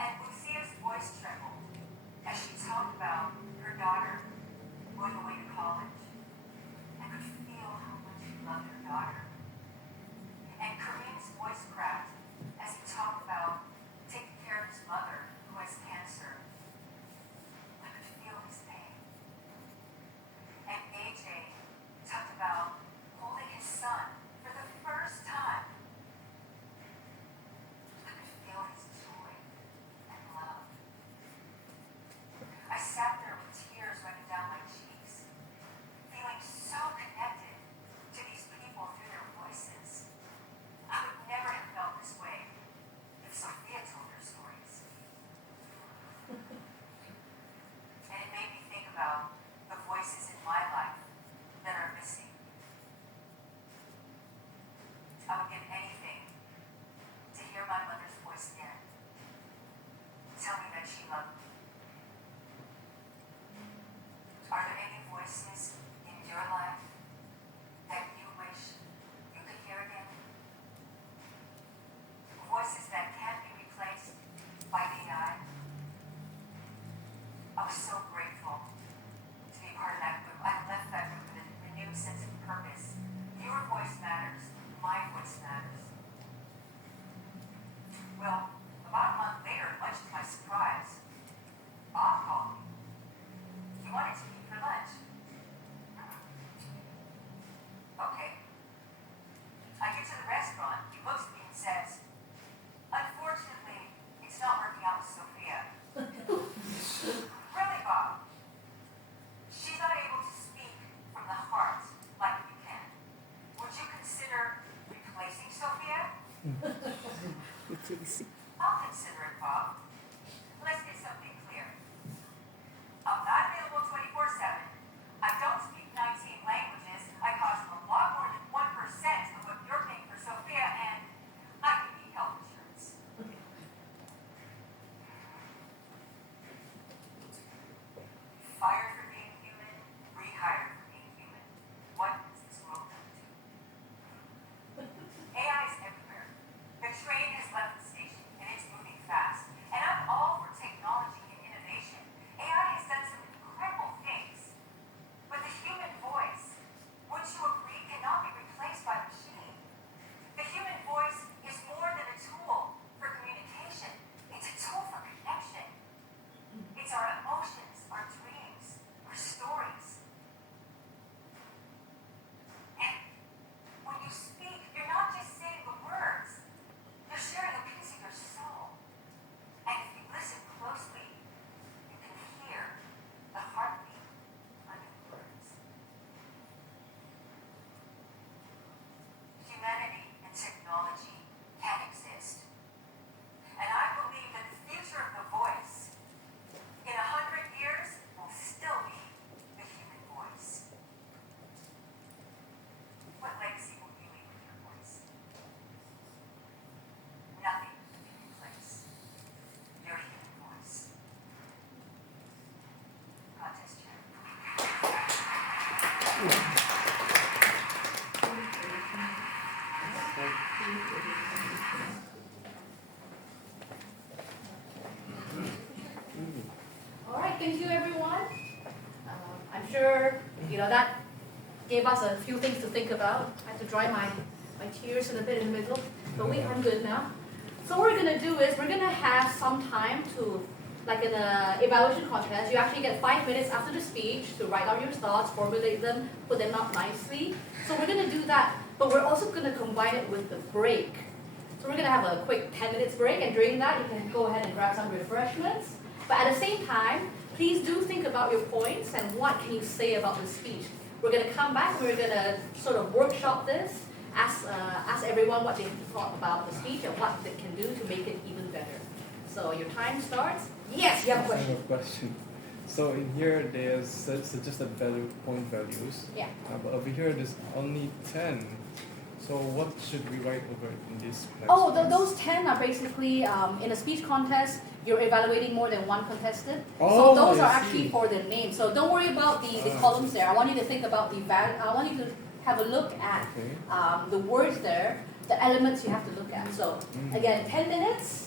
And Lucia's voice trembled as she talked about her daughter going away to college. I could feel how much she loved her daughter. And Kareem's voice cracked as he talked about taking care of his mother who has cancer. I could feel his pain. And AJ talked about holding his son for the first time. I could feel his joy and love. I sat there with tears running down my cheeks, feeling so connected to these people through their voices. I would never have felt this way if Sophia told her stories. And it made me think about the voices in my life that are missing. I would give anything to hear my mother's voice again. Tell me that she loved me. Are there any voices in your life that you wish you could hear again? Voices that can't be replaced by AI? I was so grateful to be part of that group. I left that group with a renewed sense of purpose. Your voice matters. My voice matters. Well, about a month later, much to my surprise, Bob called me. He wanted to meet for lunch. Okay. I get to the restaurant. He looks at me and says, unfortunately, it's not working out with Sophia. Really, Bob? She's not able to speak from the heart like you can. Would you consider replacing Sophia? I'll consider it, Bob. Let's get something clear. I'm not available 24/7. I don't speak 19 languages. I cost a lot more than 1% of what you're paying for Sophia, and I can need health insurance. Fired for being human, rehired for being human. What is this world come to? AI is everywhere. The train has left the station, and it's moving fast. And I'm all for technology and innovation. AI has done some incredible things. But the human voice, wouldn't you agree, cannot be replaced by machine. The human voice is more than a tool for communication. It's a tool for connection. It's our emotions, our dreams, our stories. And when you speak, you're not just saying the words. You're sharing a piece of your soul. And if you listen closely, you can hear the heartbeat under the words. Humanity and technology can exist. And I believe that the future of the voice in 100 years will still be the human voice. What legacy will you leave with your voice? Nothing can replace your human voice. Contest chair. All right, thank you, everyone. I'm sure, that gave us a few things to think about. I had to dry my tears in a bit in the middle, but I'm good now. So what we're going to do is we're going to have some time to, like in an evaluation contest, you actually get 5 minutes after the speech to write down your thoughts, formulate them, put them up nicely. So we're going to do that, but we're also going to combine it with the break. So we're going to have a quick 10 minutes break, and during that you can go ahead and grab some refreshments. But at the same time, please do think about your points and what can you say about the speech. We're going to come back, we're going to sort of workshop this, ask everyone what they thought about the speech and what they can do to make it even better. So your time starts. Yes, you have a I have question. a question. So in here there's suggested point values. Yeah. But over here there's only 10. So what should we write over in this place? Oh, those 10 are basically, in a speech contest, you're evaluating more than one contestant. Oh, so those I are actually see. for their name. So don't worry about the columns there. I want you to think about the value. I want you to have a look at Okay. the words there, the elements you have to look at. So again, 10 minutes.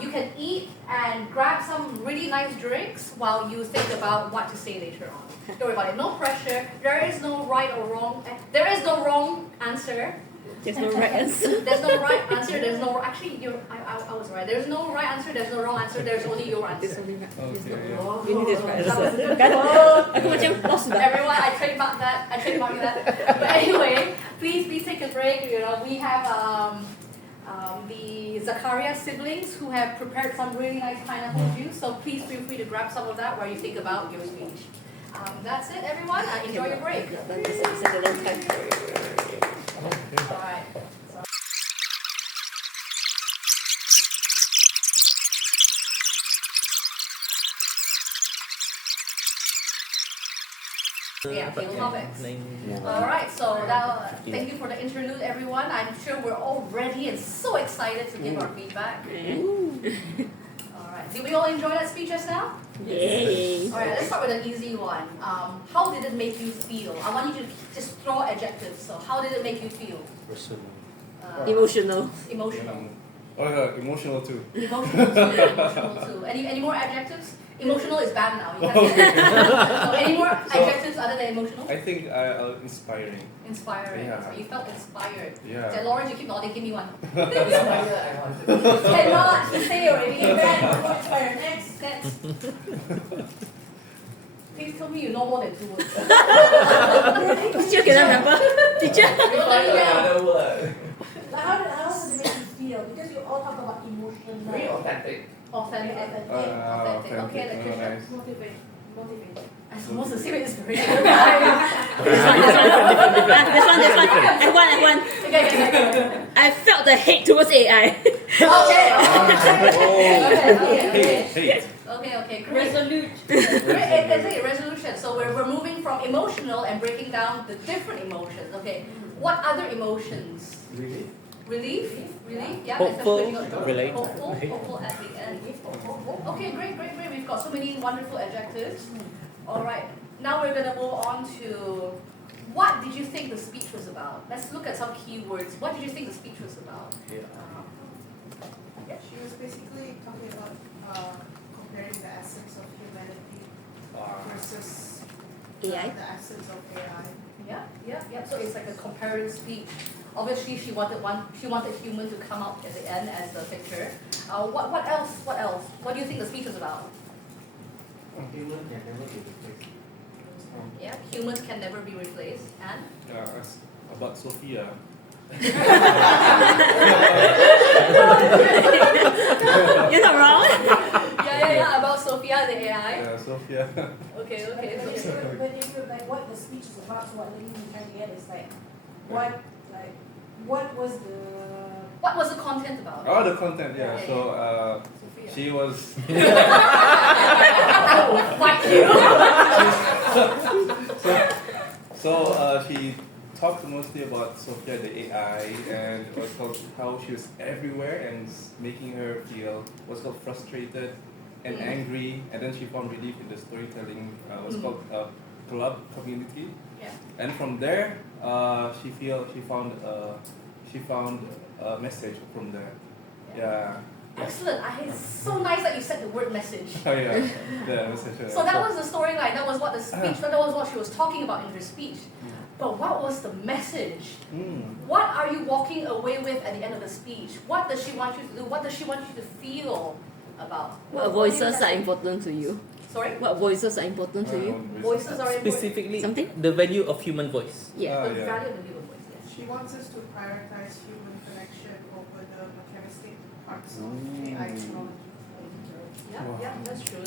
You can eat and grab some really nice drinks while you think about what to say later on. Don't worry about it. No pressure. There is no right or wrong. There is no wrong answer. There's no right answer. There's no right answer. There's no actually. I was right. There's no right answer. There's no wrong answer. There's only your There's answer. only right. There's no Okay. wrong. Ini there's right That was answer. good. Kan? Oh. Aku macam lost dah. Everyone, I trademark that. But anyway, please take a break. You know, we have the Zakaria siblings who have prepared some really nice pineapple juice. So please feel free to grab some of that while you think about your speech. That's it, everyone. Enjoy your break. Dan bisa dalam time. All right. Yeah, okay, topics. All right, so now thank you for the interlude, everyone. I'm sure we're all ready and so excited to give our feedback. All right, did we all enjoy that speech just now? Yay. All right, let's start with an easy one. How did it make you feel? I want you to just throw adjectives. So how did it make you feel? Emotional. Emotional. Oh yeah, emotional too. Emotional too. Emotional too. Any more adjectives? Emotional is bad now. You can't say that. So any more adjectives other than emotional? I think inspiring. Inspiring. Yeah. So you felt inspired. Yeah. So Lawrence, you keep nodding. Give me one. Inspired, I wanted. Cannot say already. Inspired. Next. Next. Please tell me you know more than 2 words. Teacher cannot remember. Teacher. Find another word. How did it make you feel? Because you all talk about emotion. Very authentic. Authentic. Authentic. Okay, electrician. Nice. Motivated. I'm supposed to say inspiration. This one. F1. Okay. I felt the hate towards AI. Okay. Okay, great. Resolute. Great, that's it, resolution. So we're moving from emotional and breaking down the different emotions. Okay, what other emotions? Relief? Yeah, Hopeful, that's what you got. relate. Hopeful at the end. Okay, great. We've got so many wonderful adjectives. All right, now we're gonna move on to what did you think the speech was about? Let's look at some keywords. What did you think the speech was about? She was basically talking about comparing the essence of humanity versus AI. the essence of AI. Yeah. So it's like a comparative speech. Obviously, she wanted human to come up at the end as the picture. What else? What do you think the speech was about? Human can never be replaced. Yeah, humans can never be replaced. And About Sophia. You're not wrong. yeah, about Sophia the AI. Yeah, Sophia. Okay. But if you like what the speech is about, so what Lily was trying to get is like what was the content about? Oh, the content, yeah. Yeah, So Sophia. she was. I will fight you. So she talked mostly about Sophia the AI and what's called how she was everywhere and making her feel what's called frustrated and angry, and then she found relief in the storytelling what's called club community. Yeah. And from there, she found a message from there. Yeah. Excellent. It's so nice that you said the word message. Oh yeah. The message. So that was the storyline. That was what the speech. That was what she was talking about in her speech. But what was the message? What are you walking away with at the end of the speech? What does she want you to do? What does she want you to feel about? What voices are important to you? Sorry? What voices are important to you? Voices are important. Specifically, Something? the value of human voice. Yeah. The value of the human voice, yes. She wants us to prioritize human connection over the mechanistic parts of AI technology. Yeah, that's true.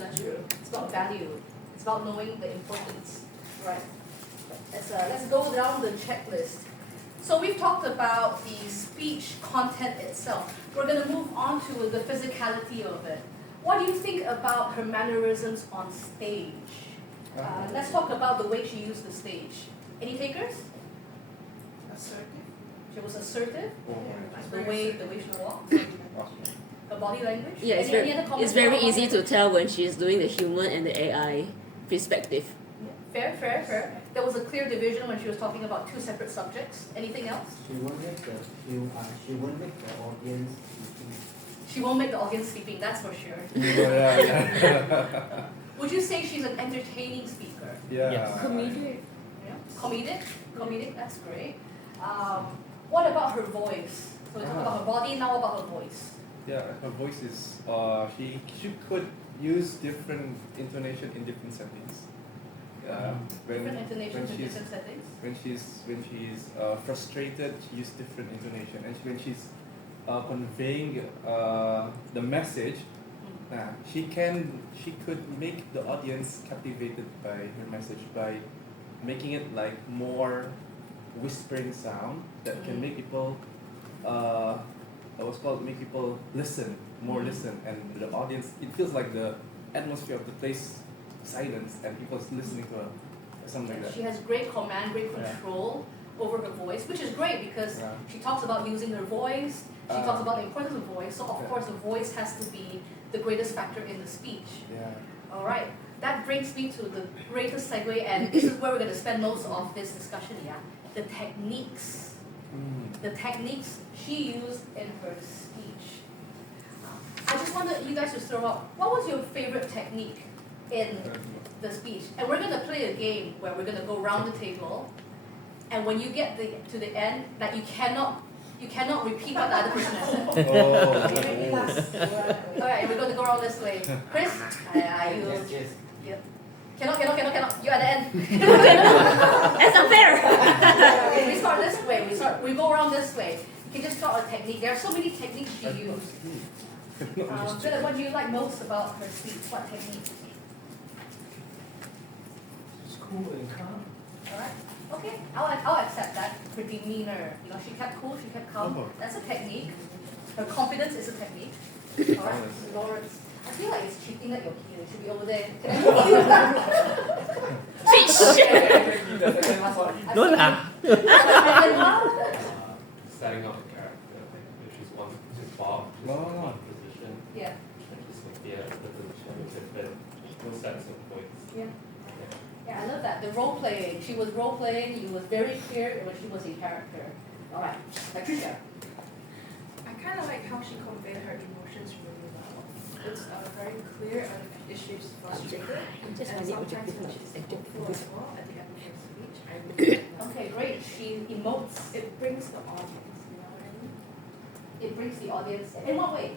It's about value. It's about knowing the importance. Right. Let's go down the checklist. So we've talked about the speech content itself. We're going to move on to the physicality of it. What do you think about her mannerisms on stage? Let's talk about the way she used the stage. Any takers? Assertive. She was assertive. The way she walked. Her body language. Yeah, Any other comments it's very about easy her? to tell when she's doing the human and the AI perspective. Fair. There was a clear division when she was talking about two separate subjects. Anything else? She won't make the audience sleeping. She won't make the audience sleeping, that's for sure. Yeah. Would you say she's an entertaining speaker? Yeah. Comedic. Yeah. Comedic, that's great. What about her voice? So we talked about her body, now about her voice. Yeah, her voice is she could use different intonation in different settings. Different intonations in she's different settings. when she's frustrated, she uses different intonation, and when she's conveying the message, she could make the audience captivated by her message by making it like more whispering sound that can make people make people listen, listen, and the audience, it feels like the atmosphere of the place silence and people's listening to her, something like that. She has great command, great control over her voice, which is great because she talks about using her voice, she talks about the importance of voice, so of course the voice has to be the greatest factor in the speech. Alright, that brings me to the greatest segue, and this is where we're going to spend most of this discussion, the techniques. The techniques she used in her speech. I just wanted you guys to throw out, what was your favorite technique in the speech? And we're going to play a game where we're going to go around the table, and when you get to the end, that you cannot repeat what the other person has said. Alright, we're going to go around this way. Chris, Yes. Yep. Cannot. You're at the end. That's unfair! We start this way. We go around this way. You can just start a technique. There are so many techniques she used. Philip, what do you like most about her speech? What technique? It's cool and calm. Alright. Okay, I'll accept that. Her demeanor. She kept cool, she kept calm. That's a technique. Her confidence is a technique. Alright, Lawrence. I feel like it's cheating at your key. It should be over there. Fish! No lah. Setting up a character, which is one position, Yeah. and just Sophia the position with different sets of points. Yeah, I love that. The role playing. She was role playing. It was very clear when she was in character. Alright, Patricia. I kind of like how she conveyed her emotions really well. It's very clear if she's frustrated, and sometimes when she's hopeful as well at the end of her speech. I really like that. Okay, great. She emotes. It brings the audience, you know what I mean? It brings the audience. In what way?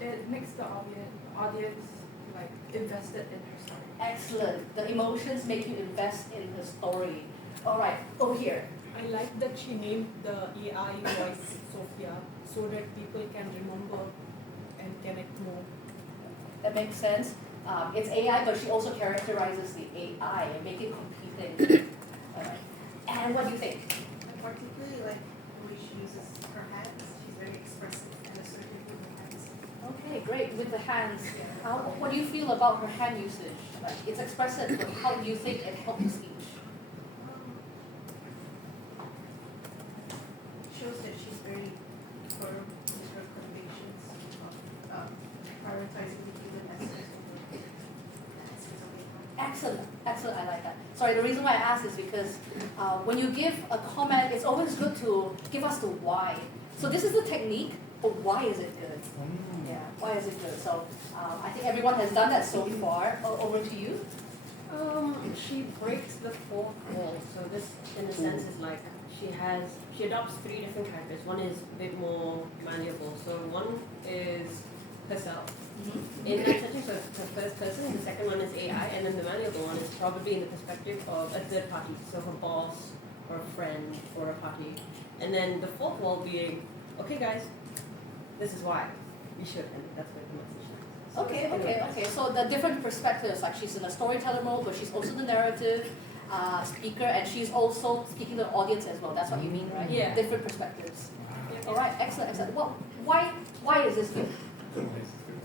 It makes the audience like invested in her story. Excellent. The emotions make you invest in the story. Alright, over here. I like that she named the AI voice Sophia so that people can remember and connect more. That makes sense. It's AI, but she also characterizes the AI and make it competing. Alright. And what do you think? I particularly like the way she uses her hands. She's very expressive and assertive with her hands. Okay, great. With the hands. What do you feel about her hand usage? Like, it's expressive, but how do you think it helped the speech? Shows that she's very firm with her convictions of prioritizing the human essence over the essence of the Excellent, I like that. Sorry, the reason why I asked is because when you give a comment, it's always good to give us the why. So this is the technique, but why is it good? Yeah, why is it good? So I think everyone has done that so far. Over to you. She breaks the fourth wall. So this, in a sense, is like she adopts three different characters. One is a bit more malleable. So one is herself. In that setting, so it's the first person. The second one is AI, and then the malleable one is probably in the perspective of a third party. So her boss, or a friend, or a party. And then the fourth wall being, okay, guys, this is why we should, and that's where the message is. So Okay. So the different perspectives, like she's in a storyteller mode, but she's also the narrative. speaker, and she's also speaking to the audience as well. That's what you mean, right? Yeah. Different perspectives. All right, excellent, excellent. Why is this good?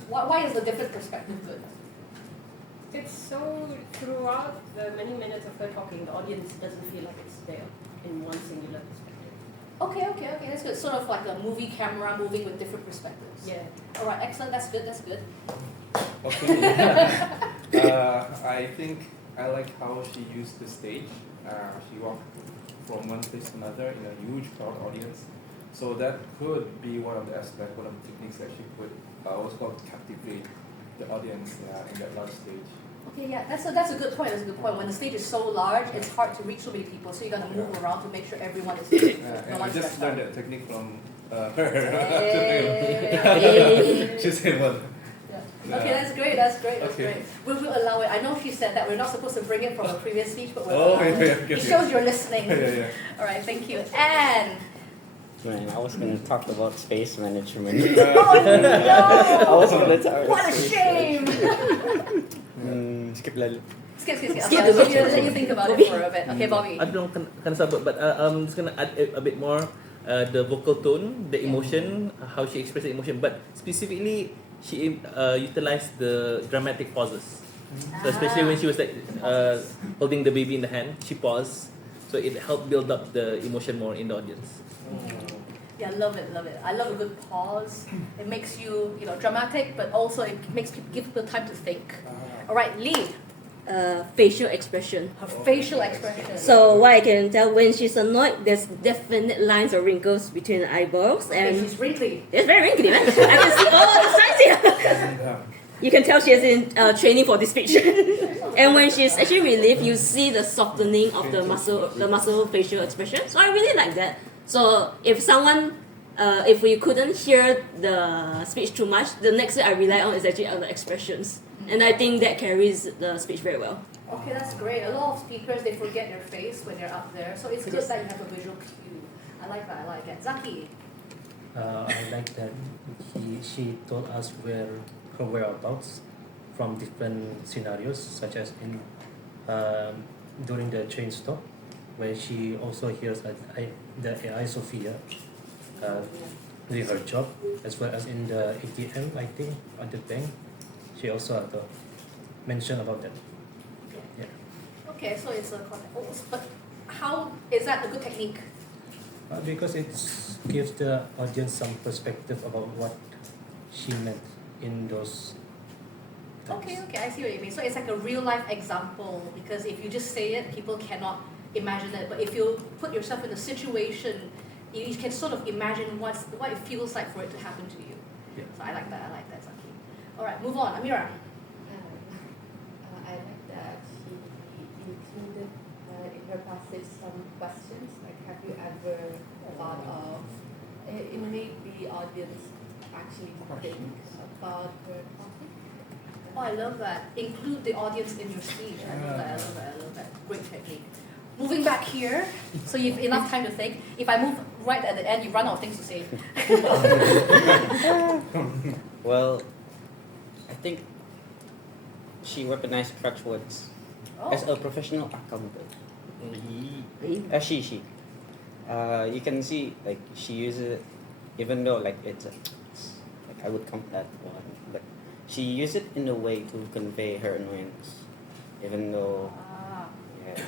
Why is the different perspective good? It's so throughout the many minutes of her talking, the audience doesn't feel like it's there in one singular perspective. Okay, that's good. Sort of like a movie camera moving with different perspectives. Yeah. All right, excellent. That's good. Okay. I think I like how she used the stage. She walked from one place to another in a huge crowd audience. So that could be one of the aspects, one of the techniques that she could what's called captivate the audience in that large stage. Okay, yeah, that's a good point. When the stage is so large, it's hard to reach so many people. So you got to move around to make sure everyone is. And I just learned that technique from her. Hey. She said one. Okay, that's great. Great. We will allow it. I know she said that we're not supposed to bring it from a previous speech, but we'll allow it. It shows you're listening. Yeah. All right, thank you. And Man, I was going to talk about space management. oh no! I was going to talk What a shame! Skip lalo. Skip. Okay, let you think about it for a bit. Okay, Bobby. I don't know, kind of sabut, but I'm just gonna add a bit more the vocal tone, the emotion, how she expressed the emotion, but specifically she utilized the dramatic pauses. So especially when she was like holding the baby in the hand, she paused, so it helped build up the emotion more in the audience. Yeah, love it. I love a good pause. It makes you, dramatic, but also it makes people give people time to think. All right, Lee. Facial expression. Her facial expression. So what I can tell, when she's annoyed, there's definite lines or wrinkles between the eyeballs, Okay, and she's wrinkly. it's very wrinkly, man. I can see all the signs here. You can tell she is in training for this speech. And when she's actually relieved, you see the softening of the muscle facial expression. So I really like that. So if we couldn't hear the speech too much, the next thing I rely on is actually other expressions. And I think that carries the speech very well. Okay, that's great. A lot of speakers, they forget their face when they're up there. So it's good that you have a visual cue. I like that. Zaki. I like that she told us her whereabouts from different scenarios, such as in during the train stop, where she also hears the AI Sophia doing her job, as well as in the ATM, I think, at the bank. She also had to mention about that. Yeah. Okay, so it's a context. But how is that a good technique? Because it gives the audience some perspective about what she meant in those times. Okay, I see what you mean. So it's like a real life example, because if you just say it, people cannot imagine it. But if you put yourself in a situation, you can sort of imagine what it feels like for it to happen to you. Yeah. So I like that, Zaki. All right, move on. Amira. I like that she included in her passage some questions, like have you ever thought of, it made the audience actually think about her topic. Oh, I love that. Include the audience in your speech. I love that. Great technique. Moving back here, so you've enough time to think. If I move right at the end, you run out of things to say. Well, I think she weaponized crutch words as a professional accountant. She. You can see like she uses it, even though like it's like I would count that one, but she used it in a way to convey her annoyance, even though. Yeah.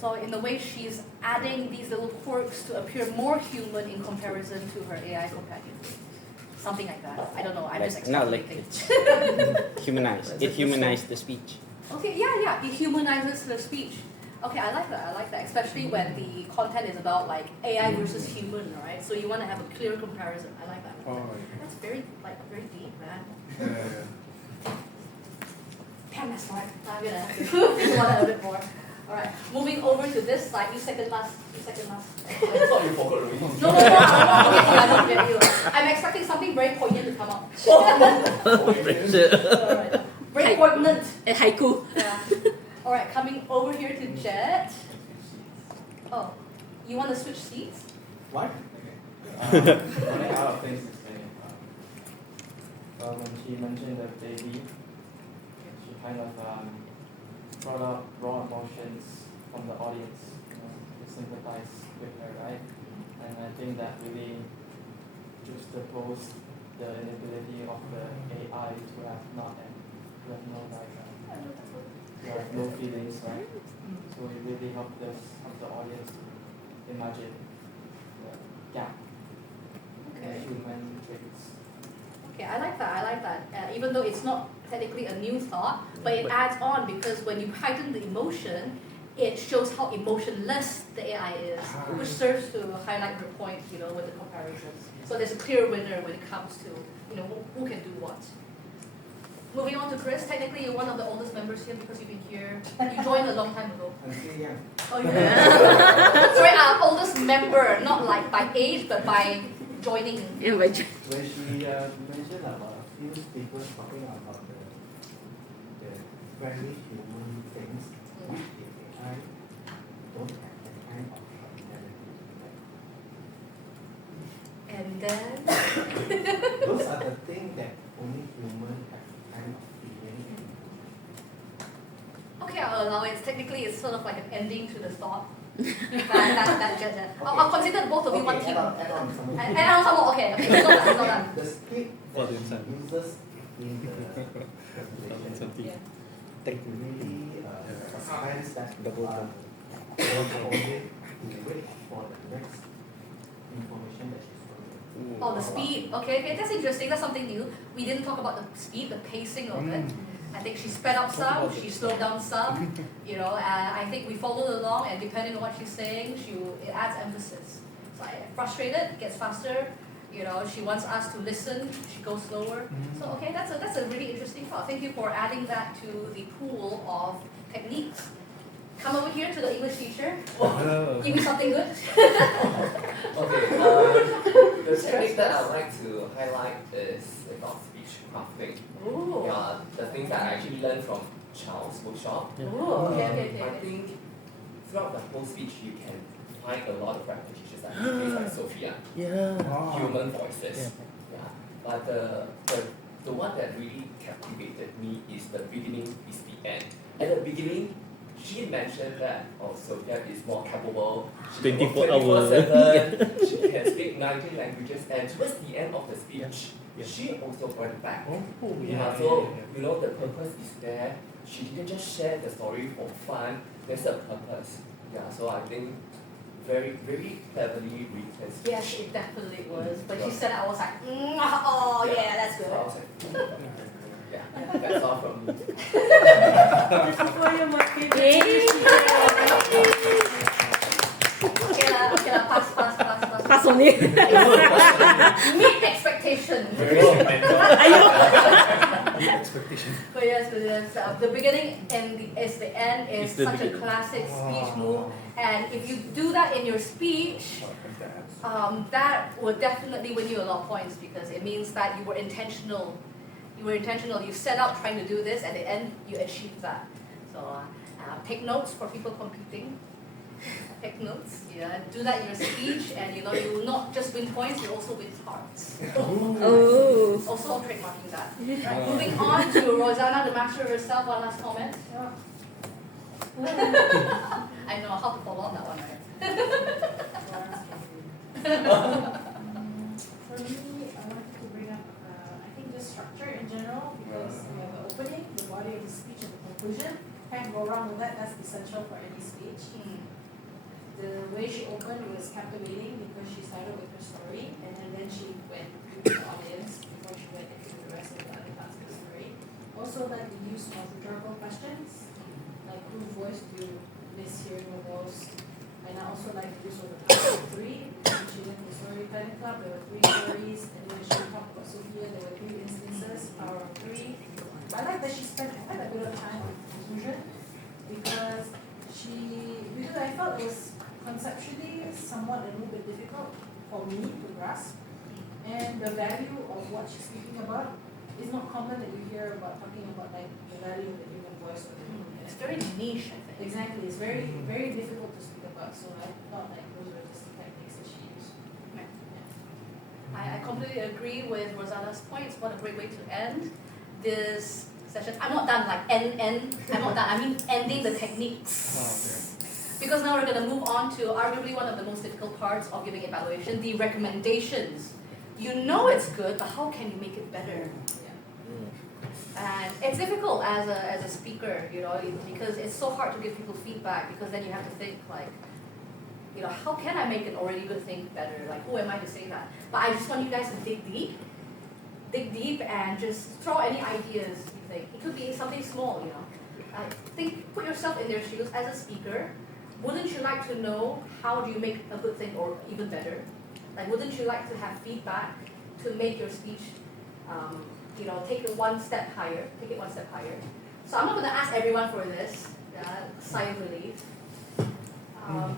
So in a way, she's adding these little quirks to appear more human in comparison to her AI companion. Something like that. I don't know. I'm just extrapolating. Humanized. It humanized the speech. Okay, yeah. It humanizes the speech. Okay, I like that. Especially when the content is about like AI versus human, right? So you want to have a clear comparison. I like that. That's very deep, man. Damn, that's smart. I'm gonna have to think about it a bit more. All right, moving over to this side. You second last. I thought you forgot already. No, I don't get you. I'm expecting something very poignant to come up. Alright. Very poignant. A haiku. Yeah. All right, coming over here to Jet. Oh, you want to switch seats? What? Running out of things to say. When she mentioned the baby, she kind of brought up raw emotions from the audience, to sympathize with her, right? And I think that really juxtaposed the inability of the AI to have to have no to have no feelings, right? So it really helped the audience imagine the gap, the human traits. Okay, I like that. Even though it's not technically a new thought, but it adds on because when you heighten the emotion, it shows how emotionless the AI is, which serves to highlight your point, with the comparisons. So there's a clear winner when it comes to, who can do what. Moving on to Chris, technically you're one of the oldest members here because you've been here. You joined a long time ago. I'm still young. Oh, yeah. Sorry, oldest member, not like by age, but by joining. Yeah, When she mentioned about a few people talking about the very human things, which if AI don't have that kind of ability. And then? Those are the things that only humans have kind of feeling. Okay, I'll allow it. Technically, it's sort of like an ending to the thought. I'll consider both of you one team. Add on some more. Okay, it's not done. The speed that she uses in the presentation really suspense that only wait for the next information that she's going to. Oh, the speed. Okay, that's interesting. That's something new. We didn't talk about the speed, the pacing of it. I think she sped up some, she slowed down some. I think we followed along, and depending on what she's saying, it adds emphasis. So frustrated, it gets faster. She wants us to listen, she goes slower. So okay, that's a really interesting thought. Thank you for adding that to the pool of techniques. Come over here to the English teacher. Give me something good. Okay, the technique that I'd like to highlight is about speech crafting. Ooh. The things that I actually learned from Charles' workshop. Okay. I think throughout the whole speech you can find a lot of repetitions like things like Sophia. Human voices. But the one that really captivated me is the beginning is the end. At the beginning, she mentioned that Sophia is more capable. She can work 24/7. She can speak 19 languages, and towards the end of the speech, she also brought it back. So the purpose is there. She didn't just share the story for fun. There's a purpose. So I think very, very cleverly written. Yes, it definitely was. When she said it, I was like, oh yeah, that's good. So I was like, that's all from me. This is why you're my favorite. Okay, pass. Pass on it. Meet expectation. Meet expectation. But yes, the beginning and the end is such a classic speech move. And if you do that in your speech, that would definitely win you a lot of points because it means that you were intentional. You set out trying to do this, and at the end you achieved that. So take notes for people competing. Take notes. Do that in your speech, and you will not just win points, you also win hearts. Also trademarking that. Right, moving on to Rosanna, the master herself. One last comment. I know how to follow up that one, right? For me, I wanted to bring up, I think just structure in general, because we have the opening, the body of the speech, and the conclusion. Can't go wrong with that. That's essential for any speech. The way she opened was captivating because she started with her story, and then she went to the audience before she went into the rest of the other parts of the story. Also, like the use of rhetorical questions, like whose voice do you miss hearing the most? And I also like the use of the power of three. When she went to the storytelling club, there were 3 stories, and when she talked about Sophia, there were 3 instances, power of 3. I like that she spent quite a bit of time on conclusion because I felt it was conceptually somewhat a little bit difficult for me to grasp. And the value of what she's speaking about is not common that you hear about talking about like the value of the human voice or the human. It's very niche, I think. Exactly, it's very, very difficult to speak about. So I thought like those were just the techniques that she used. I completely agree with Rosanna's points. What a great way to end this session. I'm not done like end. I'm not done. I mean ending the techniques. Because now we're going to move on to arguably one of the most difficult parts of giving evaluation, the recommendations. You know it's good, but how can you make it better? And it's difficult as a speaker, you know, because it's so hard to give people feedback, because then you have to think like, you know, how can I make an already good thing better? Like, who am I to say that? But I just want you guys to dig deep and just throw any ideas you think. It could be something small, you know. Put yourself in their shoes as a speaker. Wouldn't you like to know how do you make a good thing or even better? Like, wouldn't you like to have feedback to make your speech, you know, take it one step higher? So I'm not going to ask everyone for this, sigh of relief.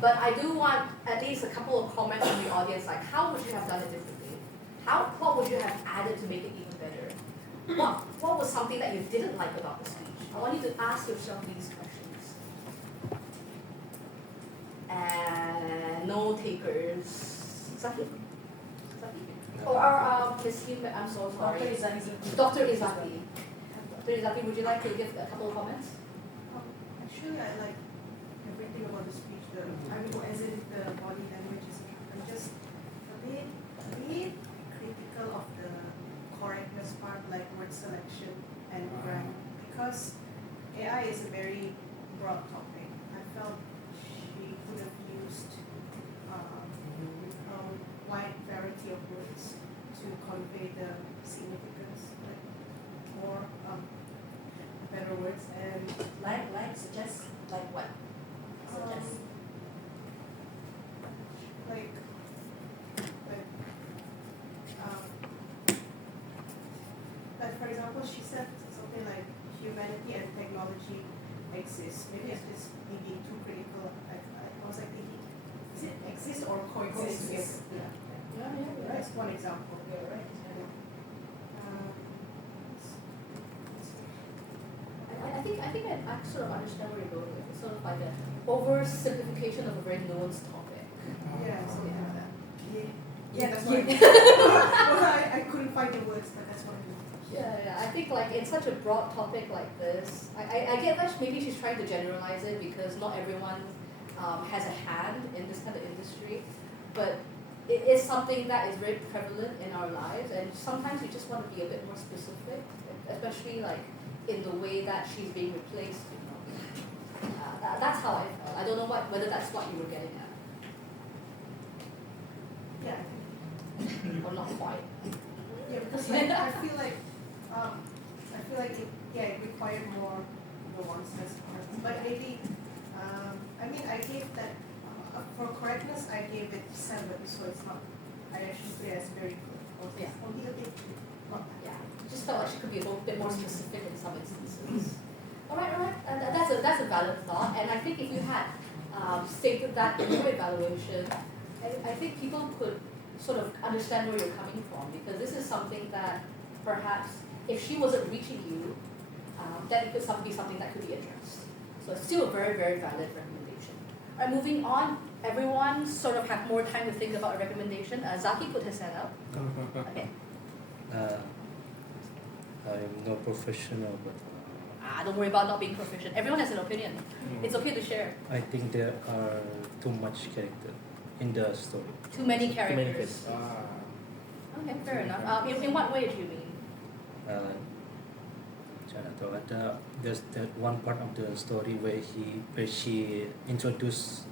But I do want at least a couple of comments from the audience, like how would you have done it differently? What would you have added to make it even better? What was something that you didn't like about the speech? I want you to ask yourself these questions. And no takers. Zaki? Or Ms. Kim, I'm so sorry. Dr. Izaki. Dr. Izaki. Dr. Izaki, would you like to give a couple of comments? Actually, I like everything about the speech. As in the body language is I'm just a bit critical of the correctness part, like word selection and grammar, because AI is a very broad topic. I felt she could have used a wide variety of words to convey the significance, like more better words and suggest like what? Like for example, she said something like humanity and technology exist. Maybe it's just me being too critical. I was like thinking, is it exist or coexist together? That's one example. You're right. I think I sort of understand where you're going with it. It's sort of like an oversimplification of a very nuanced topic. Yeah, something like that. Yeah, that's Yeah. what I couldn't find the words, but that's what I mean. Yeah, I think like it's such a broad topic like this. I get that maybe she's trying to generalize it because not everyone has a hand in this kind of industry, but it is something that is very prevalent in our lives, and sometimes we just want to be a bit more specific, especially like in the way that she's being replaced. You know, that's how I felt. I don't know whether that's what you were getting at. Yeah. Or not quite. Yeah, because I feel like it required more nuances. But maybe I gave that for correctness I gave it 7, so it's not. I actually put it as very good. Yeah. Only a bit. Yeah. Just felt like she could be a little bit more specific in some instances. All right. That's a valid thought, and I think if you had stated that in your evaluation, I think people could sort of understand where you're coming from, because this is something that perhaps if she wasn't reaching you, then it could be something that could be addressed. So it's still a very, very valid recommendation. All right, moving on. Everyone sort of have more time to think about a recommendation. Zaki put his hand up. Okay. I'm not professional, but Don't worry about not being proficient. Everyone has an opinion. It's okay to share. I think there are too much character in the story. Too many characters. Okay, fair enough. In what way do you mean? There's that one part of the story where she introduced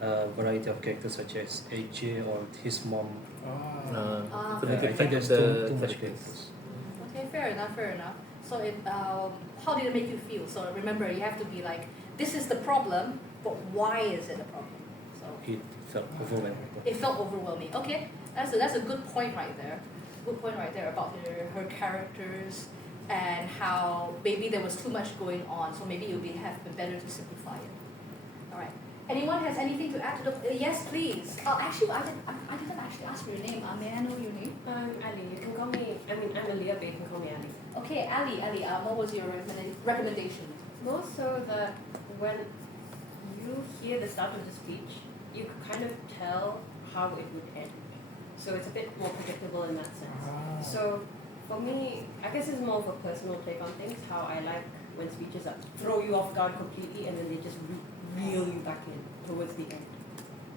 a variety of characters such as AJ or his mom. To make I it think there's too much characters. Okay, fair enough. So how did it make you feel? So remember, you have to be like, this is the problem, but why is it a problem? So It felt overwhelming. it felt overwhelming. Okay, that's a good point right there. Good point right there about her characters and how maybe there was too much going on. So maybe it would have been better to simplify it. All right. Anyone has anything to add to the? Yes, please. Actually, I didn't actually ask for your name. May I know your name? I'm Ali. You can call me. I'm Alia, but you can call me Ali. Okay, Ali. What was your recommendation? More so that when you hear the start of the speech, you kind of tell how it would end. So it's a bit more predictable in that sense. So for me, I guess it's more of a personal take on things. How I like when speeches throw you off guard completely, and then they just reel you back in. towards the end.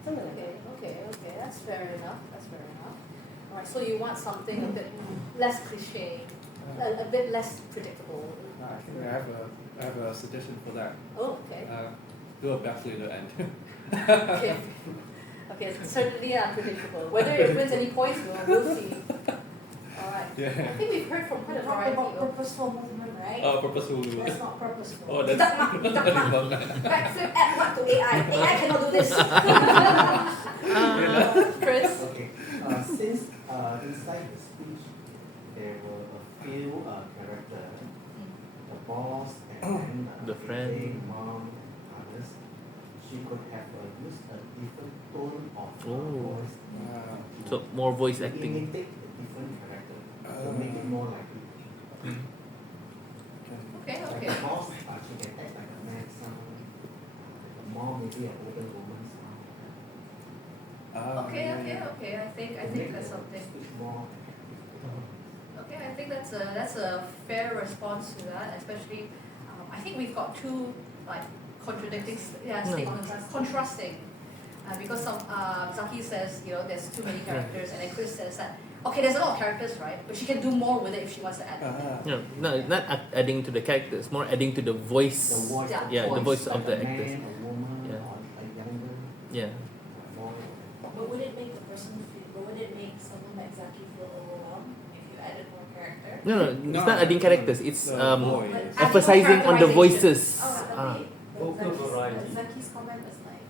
Something like that. Okay. That's fair enough. Alright, so you want something a bit less cliche, a bit less predictable. I think I have a suggestion for that. Oh, okay. Do a back later end. Okay. Okay, it's certainly unpredictable. Whether it wins any points, we'll see. Alright. Yeah. I think we've heard from quite a Talk variety about of. purposeful movement, right? Purposeful movement. That's not purposeful. Oh, that's Duck mark. Backflip, add what to AI? AI cannot do this. Chris? Okay. Since inside the speech there were a few characters, the boss and then The friend. Jane, mom, others, she could have used a different tone of Oh. voice. So more voice to acting. imitate a different character to make it more likely. Okay. Like the boss, she can act like a man sound. The mom maybe an older woman sound. Okay. I think that's something. Speak more. Okay, I think that's a fair response to that, especially I think we've got two like contradicting statements, contrasting. Because Zaki says, there's too many characters, and then Chris says that, okay, there's a lot of characters, right? But she can do more with it if she wants to add. No, not adding to the characters, more adding to the voice. The voice. The voice of the Like a actors. man, a woman, Yeah. or a younger Yeah. boy. But would it make someone like Zaki feel overwhelmed if you added more character? No, it's not adding characters. It's voice. emphasizing on the voices. Zaki's comment is like,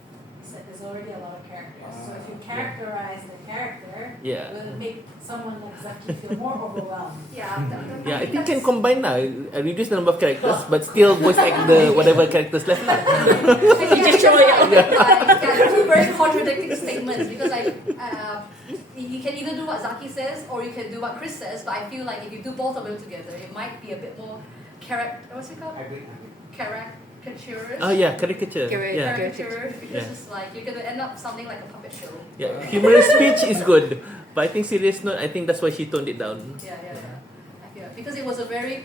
he said there's already a lot of characters. So if you characterize the character, Yeah. will it make someone like Zaki feel more overwhelmed? Yeah, I think can combine now. Reduce the number of characters, but still voice act the whatever characters left. You just show it. Two very contradicting statements because you can either do what Zaki says or you can do what Chris says. But I feel like if you do both of them together, it might be a bit more what's it called? Caricaturous. Oh yeah, caricature. Yeah. Caricaturous because it's like you're gonna end up sounding like a puppet show. Yeah, humorous speech is good, but I think serious note. I think that's why she toned it down. Yeah. I feel because it was a very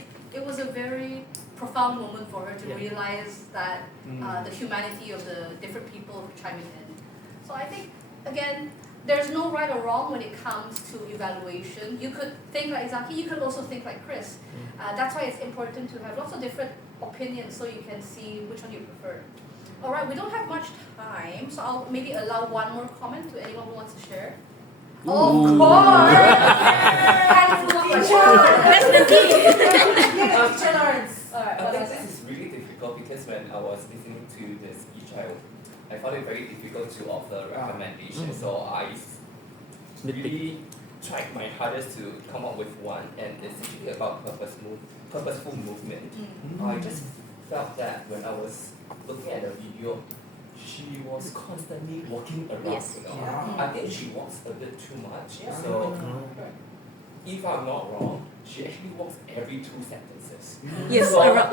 profound moment for her to realize that the humanity of the different people chiming in. So I think again, there's no right or wrong when it comes to evaluation. You could think like Zaki, you could also think like Chris. That's why it's important to have lots of different opinions so you can see which one you prefer. Alright, we don't have much time, so I'll maybe allow one more comment to anyone who wants to share. Of course! That's the key. Teacher Lawrence. Alright, I think this is really difficult because when I was listening to the speech, I found it very difficult to offer recommendation. So I really tried my hardest to come up with one, and it's actually about purposeful movement. I just felt that when I was looking at the video, she was constantly walking around. Yes. I think she walks a bit too much. So if I'm not wrong, she actually walks every 2 sentences. Yes, so, around.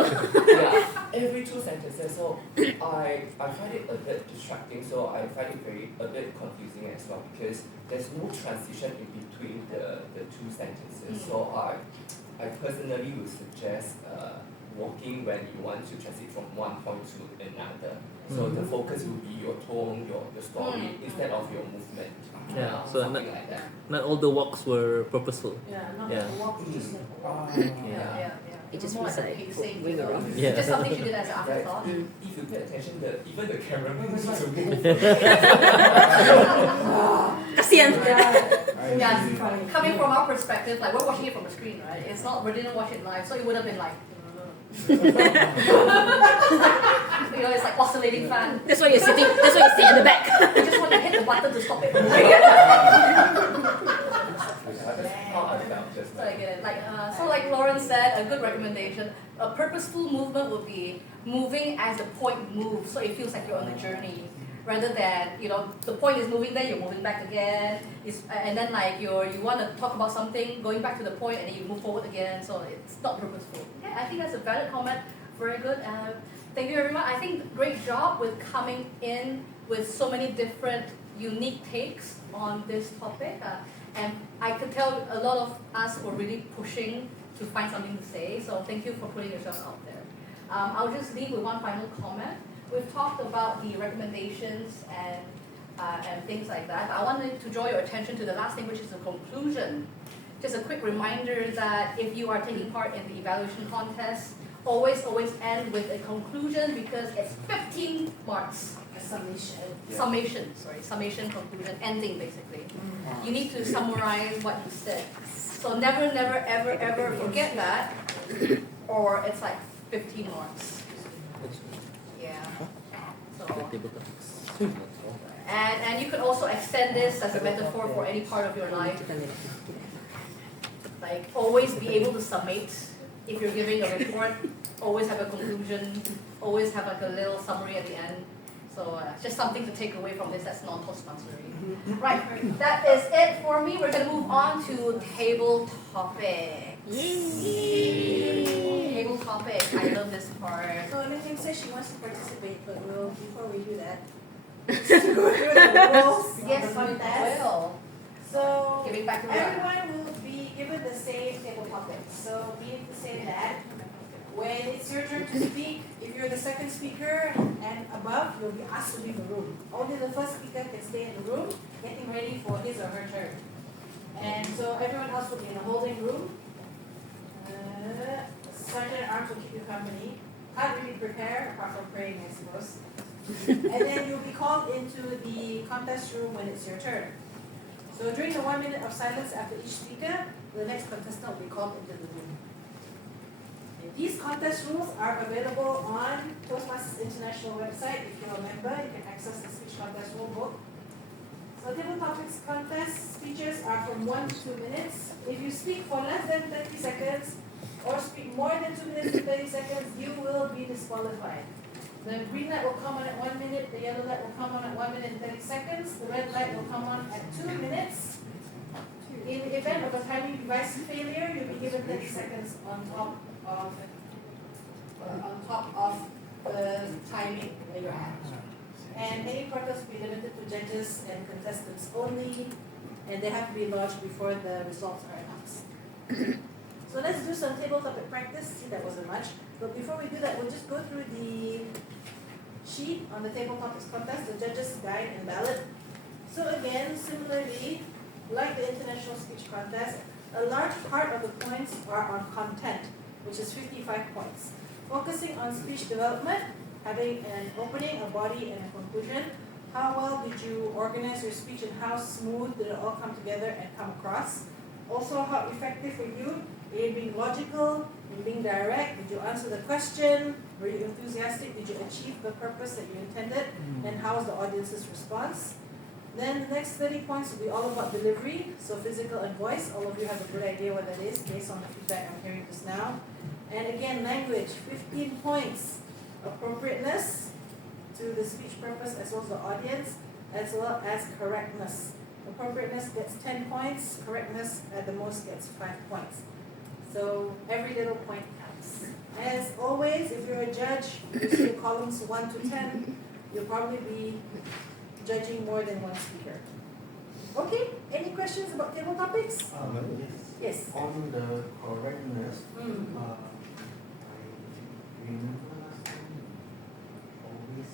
every 2 sentences. So I find it a bit distracting. So I find it a bit confusing as well because there's no transition in between the 2 sentences. So I personally would suggest walking when you want to transit from one point to another. So the focus will be your tone, your story instead of your movement. Yeah, so something like that. not all the walks were purposeful. Not Yeah. the walk, just like walk. It just more feels like like pacing, going around. Yeah. Just something she did as an afterthought. If you pay attention, even the cameraman needs to move. Kasian. Coming from our perspective, like we're watching it from a screen, right? It's not, we didn't watch it live, so it would have been like, it's like oscillating fan. That's why you sit at the back. I just want to hit the button to stop it. So I get it. So like Lauren said, a good recommendation. A purposeful movement would be moving as the point moves, so it feels like you're on a journey, rather than the point is moving there, you're moving back again. And then like you want to talk about something, going back to the point, and then you move forward again. So it's not purposeful. Yeah, I think that's a valid comment. Very good. Thank you everyone. I think great job with coming in with so many different unique takes on this topic. And I could tell a lot of us were really pushing to find something to say. So thank you for putting yourself out there. I'll just leave with one final comment, we've talked about the recommendations and things like that. I wanted to draw your attention to the last thing, which is the conclusion. Just a quick reminder that if you are taking part in the evaluation contest, always end with a conclusion because it's 15 marks. A summation. Summation, conclusion, ending basically. You need to summarize what you said. So never, ever forget that, or it's like 15 marks. Yeah. So. And you could also extend this as a metaphor for any part of your life. Like always be able to summate. If you're giving a report, always have a conclusion, always have like a little summary at the end. So just something to take away from this that's non-Toastmastery. Right, that is it for me. We're going to move on to table topics. Table topics, I love this part. So Lin says she wants to participate, but before we do that, let's go through the rules of the contest. Will. So Giving back to everyone will be given the same table topics. So meaning to say that when it's your turn to speak, if you're the second speaker and above, you'll be asked to leave the room. Only the first speaker can stay in the room, getting ready for his or her turn. And so everyone else will be in a holding room. Sergeant at Arms will keep you company. Can't really prepare apart from praying, I suppose. And then you'll be called into the contest room when it's your turn. So during the 1 minute of silence after each speaker, the next contestant will be called into the room. And these contest rules are available on Toastmasters International website. If you're a member, you can access the speech contest rule book. So table topics contest speeches are from 1 to 2 minutes. If you speak for less than 30 seconds or speak more than 2 minutes and 30 seconds, you will be disqualified. The green light will come on at 1 minute, the yellow light will come on at 1 minute and 30 seconds, the red light will come on at 2 minutes. In the event of a timing device failure, you'll be given 30 seconds on top of the timing that you're at. And any protests will be limited to judges and contestants only, and they have to be lodged before the results are announced. So let's do some table topic practice. See, that wasn't much. But before we do that, we'll just go through the sheet on the table topics contest, the judges' guide and ballot. So again, similarly, like the international speech contest, a large part of the points are on content, which is 55 points. Focusing on speech development, having an opening, a body, and a conclusion. How well did you organize your speech and how smooth did it all come together and come across? Also, how effective were you in being logical, in being direct? Did you answer the question? Were you enthusiastic? Did you achieve the purpose that you intended? And how was the audience's response? Then the next 30 points will be all about delivery, so physical and voice. All of you have a good idea what that is based on the feedback I'm hearing just now. And again, language, 15 points. Appropriateness to the speech purpose as well as the audience, as well as correctness. Appropriateness gets 10 points, correctness at the most gets 5 points. So every little point counts. As always, if you're a judge, you see the columns 1 to 10, you'll probably be judging more than one speaker. Okay, any questions about table topics? Yes. On the correctness, I remember last time always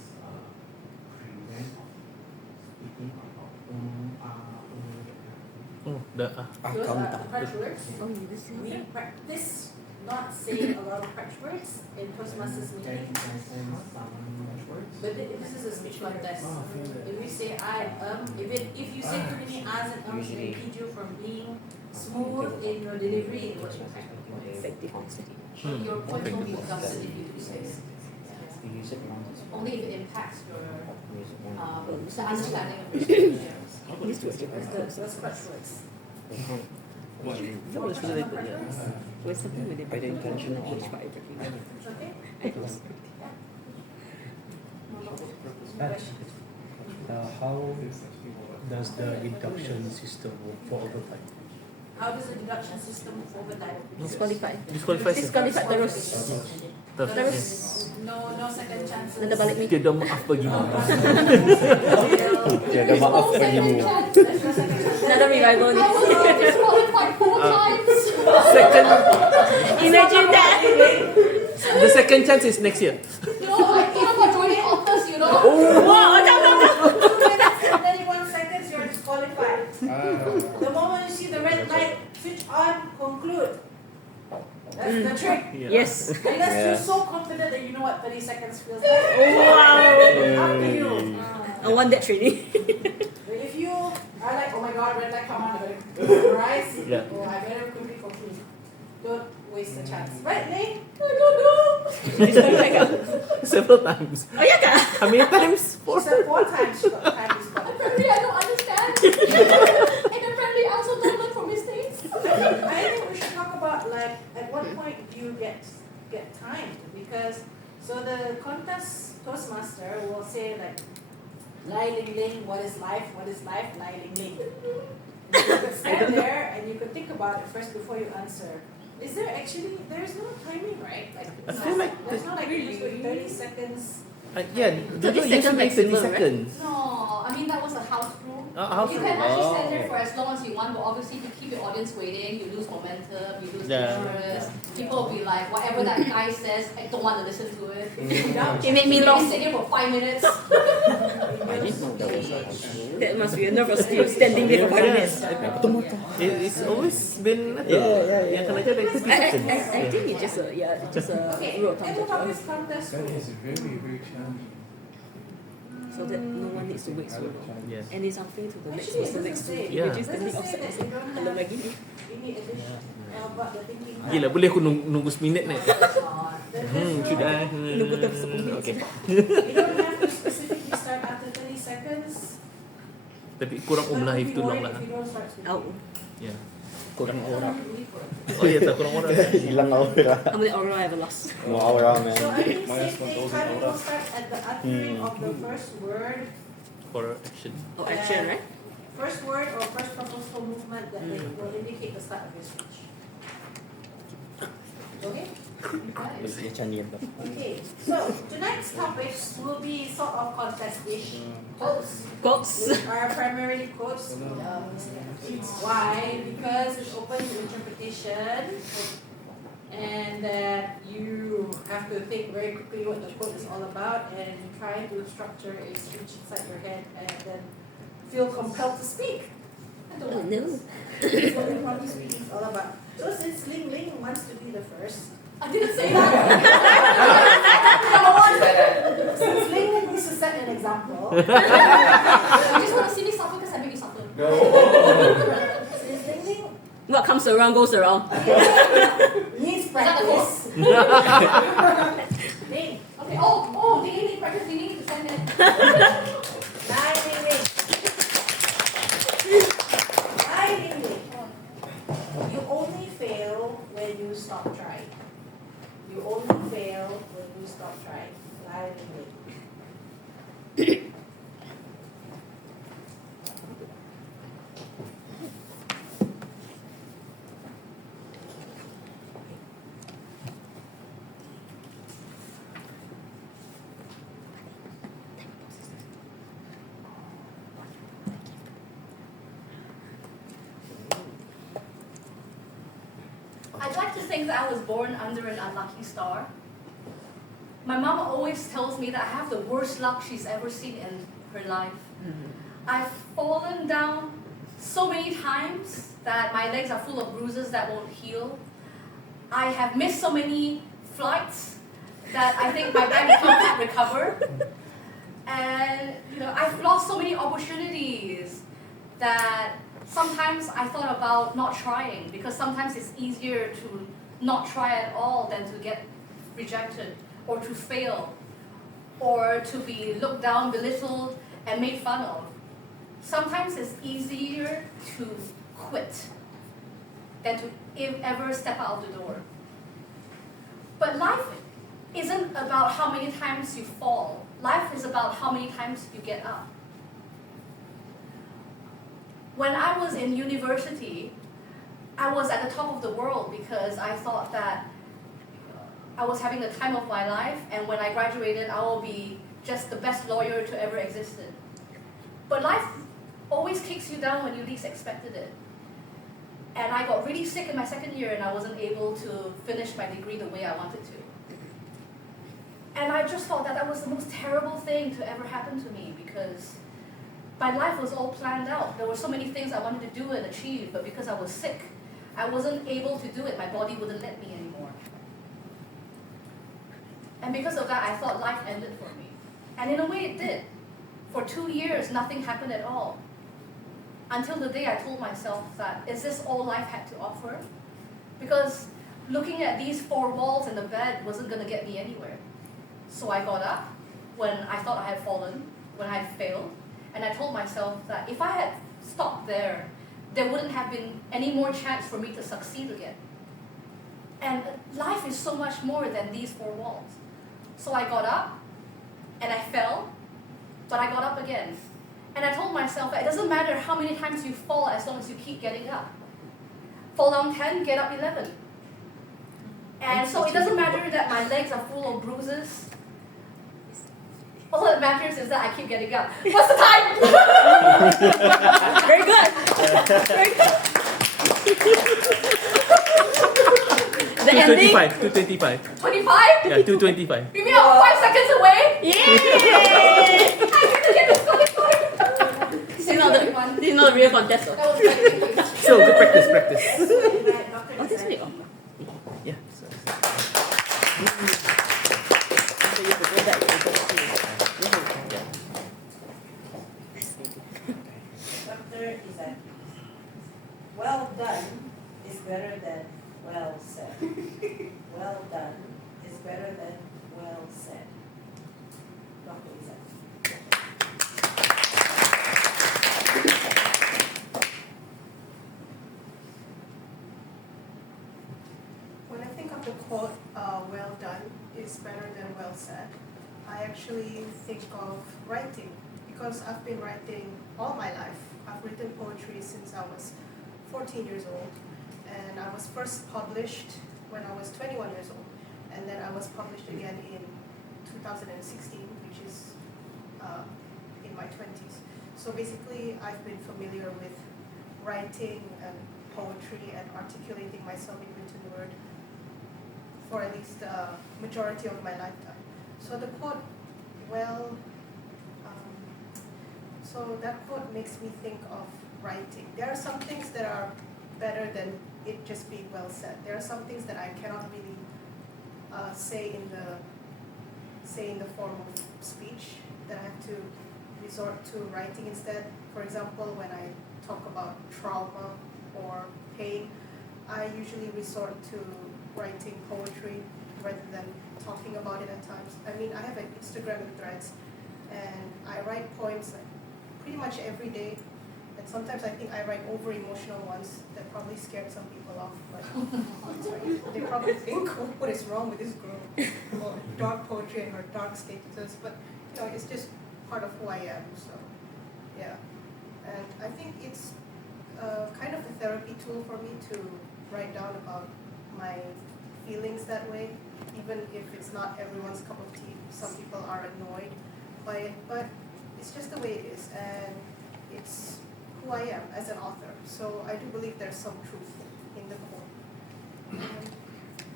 prevent speaking about The Those are crutch words. We practice not saying a lot of crutch words in Toastmasters meeting. But this is a speech contest. If you say I, if you say too many ahs and ums, it impede you from being smooth in your delivery, it will impact the points. Your points won't be counted if you do say this. Only if it impacts your the understanding of your speech. That's crutch words. That was related, yeah. Was something with it. Either intentional or not. How does the deduction system work for overtime? How does the deduction system for overtime? Disqualified terus. Terus. No second chances. Nada balik ni. Tiada maaf bagimu. Tiada maaf bagimu. Nada revival ni. Second. Imagine that. The second chance is next year. No, I thought about joining authors The moment you see the red light, switch on, conclude. That's the trick. Yes. Unless Yeah. you're so confident that you know what 30 seconds feels like. Wow. Up to you. I want that training. But if you are like, oh my god, red light, come on, I better memorize. Yeah. Oh, I better quickly conclude. Don't waste the chance. Right, Lane? I don't know. Several times. Oh yeah, ka? How many times? She said 4 times she got the time to spot. Apparently, I don't understand. And apparently, I also don't learn from mistakes. I think we should talk about like at what point do you get time, because so the contest Toastmaster will say like Lai Ling Ling, what is life, Lai Ling Ling. And you could stand there and you could think about it first before you answer. Is there actually, there's no timing, right? Like, I feel like there's no like you just wait 30 seconds. Yeah, 30 used to make 30 maximum, right? seconds. No, I mean that was a house rule. House You rule. can actually stand Oh. there for as long as you want, but obviously if you keep your audience waiting, you lose momentum, you lose Yeah. interest. People will be like, whatever that guy says, I don't want to listen to it. It made me You lost. sit here for 5 minutes. I didn't know that was a house rule. That must be a nervous skill, standing there for 5 minutes. It's always been yang kena jaga itu I think it's just a Okay, rule of and what about thumb. this contest That rule? is very, very challenging. So that no one needs to wait so long. Yes. And it's something to the next Actually, it person doesn't next to say. you. Yeah. You're just It standing doesn't say outside. that you don't Hello have lagi ni. any addition about the thinking time. Gila, boleh aku nunggu seminit ni? No, it's not. There's no- Sudah. Nunggu ter 10 minit. Okay. You don't have to specifically start after 30 seconds. Tapi kurang umlah Don't if be too long worried lah. if you don't start speaking. Oh. Yeah. Kurang aura. Oh ya, tak kurang orang. Hilang aura. How many aura I ever lost? No aura, man. So I think Minus same thing, 1,000 timing aura. will start at the uttering of the first word. For action. Oh, action, right? First word or first purposeful movement that will indicate the start of your speech. Okay? Balik macam ni. Okay, so tonight's topics will be sort of contest-ish. Quotes. Quotes. Which are primarily quotes. Why? Because it's open to interpretation. And that you have to think very quickly what the quote is all about and try to structure a speech inside your head and then feel compelled to speak. I don't Oh, know. no. That's what impromptu speaking is all about. So since Ling Ling wants to be the first, I didn't say that. since Ling Ling needs to set an example, I just want to see me suffer because I make you suffer. since Ling Ling What comes around goes around. needs Is that the quote? practice, Ling, Okay. Oh, ding practice, ding to stand there. Lai Ling Ling. Lai Ling Ling. You only fail when you stop trying. You only fail when you stop trying. Lai Ling Ling. I'd like to think that I was born under an unlucky star. My mom always tells me that I have the worst luck she's ever seen in her life. I've fallen down so many times that my legs are full of bruises that won't heal. I have missed so many flights that I think my bank account can't recover. And I've lost so many opportunities that sometimes I thought about not trying, because sometimes it's easier to not try at all than to get rejected or to fail or to be looked down, belittled, and made fun of. Sometimes it's easier to quit than to ever step out of the door. But life isn't about how many times you fall. Life is about how many times you get up. When I was in university, I was at the top of the world because I thought that I was having the time of my life, and when I graduated, I will be just the best lawyer to ever existed. But life always kicks you down when you least expected it. And I got really sick in my second year and I wasn't able to finish my degree the way I wanted to. And I just thought that that was the most terrible thing to ever happen to me, because My life was all planned out. There were so many things I wanted to do and achieve, but because I was sick, I wasn't able to do it. My body wouldn't let me anymore. And because of that, I thought life ended for me. And in a way it did. For 2 years, nothing happened at all. Until the day I told myself that, is this all life had to offer? Because looking at these 4 walls and the bed wasn't going to get me anywhere. So I got up when I thought I had fallen, when I had failed, and I told myself that if I had stopped there, there wouldn't have been any more chance for me to succeed again. And life is so much more than these 4 walls. So I got up, and I fell, but I got up again. And I told myself that it doesn't matter how many times you fall as long as you keep getting up. Fall down 10, get up 11. And so it doesn't matter that my legs are full of bruises. All that matters is that I keep getting up. What's the time? Very good. Very good. The ending. 225. 25? Yeah, 225. You mean I'm 5 seconds away? Yay! I get to get this qualified. This is not a real contest. That was very So good practice. Oh, this way. Oh. Yeah. So you have to go back. Doctor is that well done is better than well said. Well done is better than well said. Dr. Isaac. When I think of the quote, well done is better than well said, I actually think of writing, because I've been writing all my life. I've written poetry since I was 14 years old, and I was first published when I was 21 years old, and then I was published again in 2016, which is in my 20s. So basically, I've been familiar with writing and poetry and articulating myself in written word for at least the majority of my lifetime. So the quote, so that quote makes me think of writing. There are some things that are better than it just being well said. There are some things that I cannot really say in the form of speech, that I have to resort to writing instead. For example, when I talk about trauma or pain, I usually resort to writing poetry rather than talking about it at times. I mean, I have an Instagram and Threads, and I write poems like pretty much every day. And sometimes I think I write over emotional ones that probably scared some people off. But they probably think, what is wrong with this girl? Or dark poetry and her dark statuses. But you know, it's just part of who I am. So yeah, and I think it's kind of a therapy tool for me to write down about my feelings that way, even if it's not everyone's cup of tea. Some people are annoyed by it, but it's just the way it is, and it's who I am as an author. So I do believe there's some truth in the quote.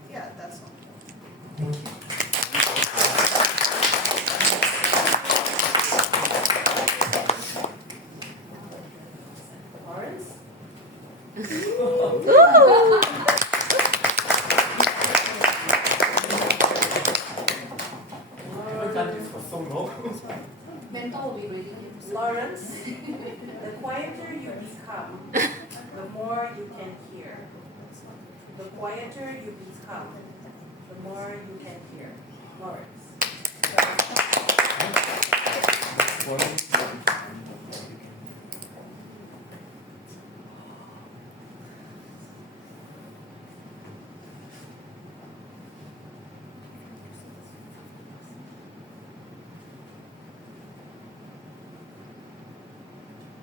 Yeah, that's all. Thank you. Lawrence? I've done this for so long. Mentor will be reading it. Lawrence, the quieter you become, the more you can hear. The quieter you become, the more you can hear. Lawrence.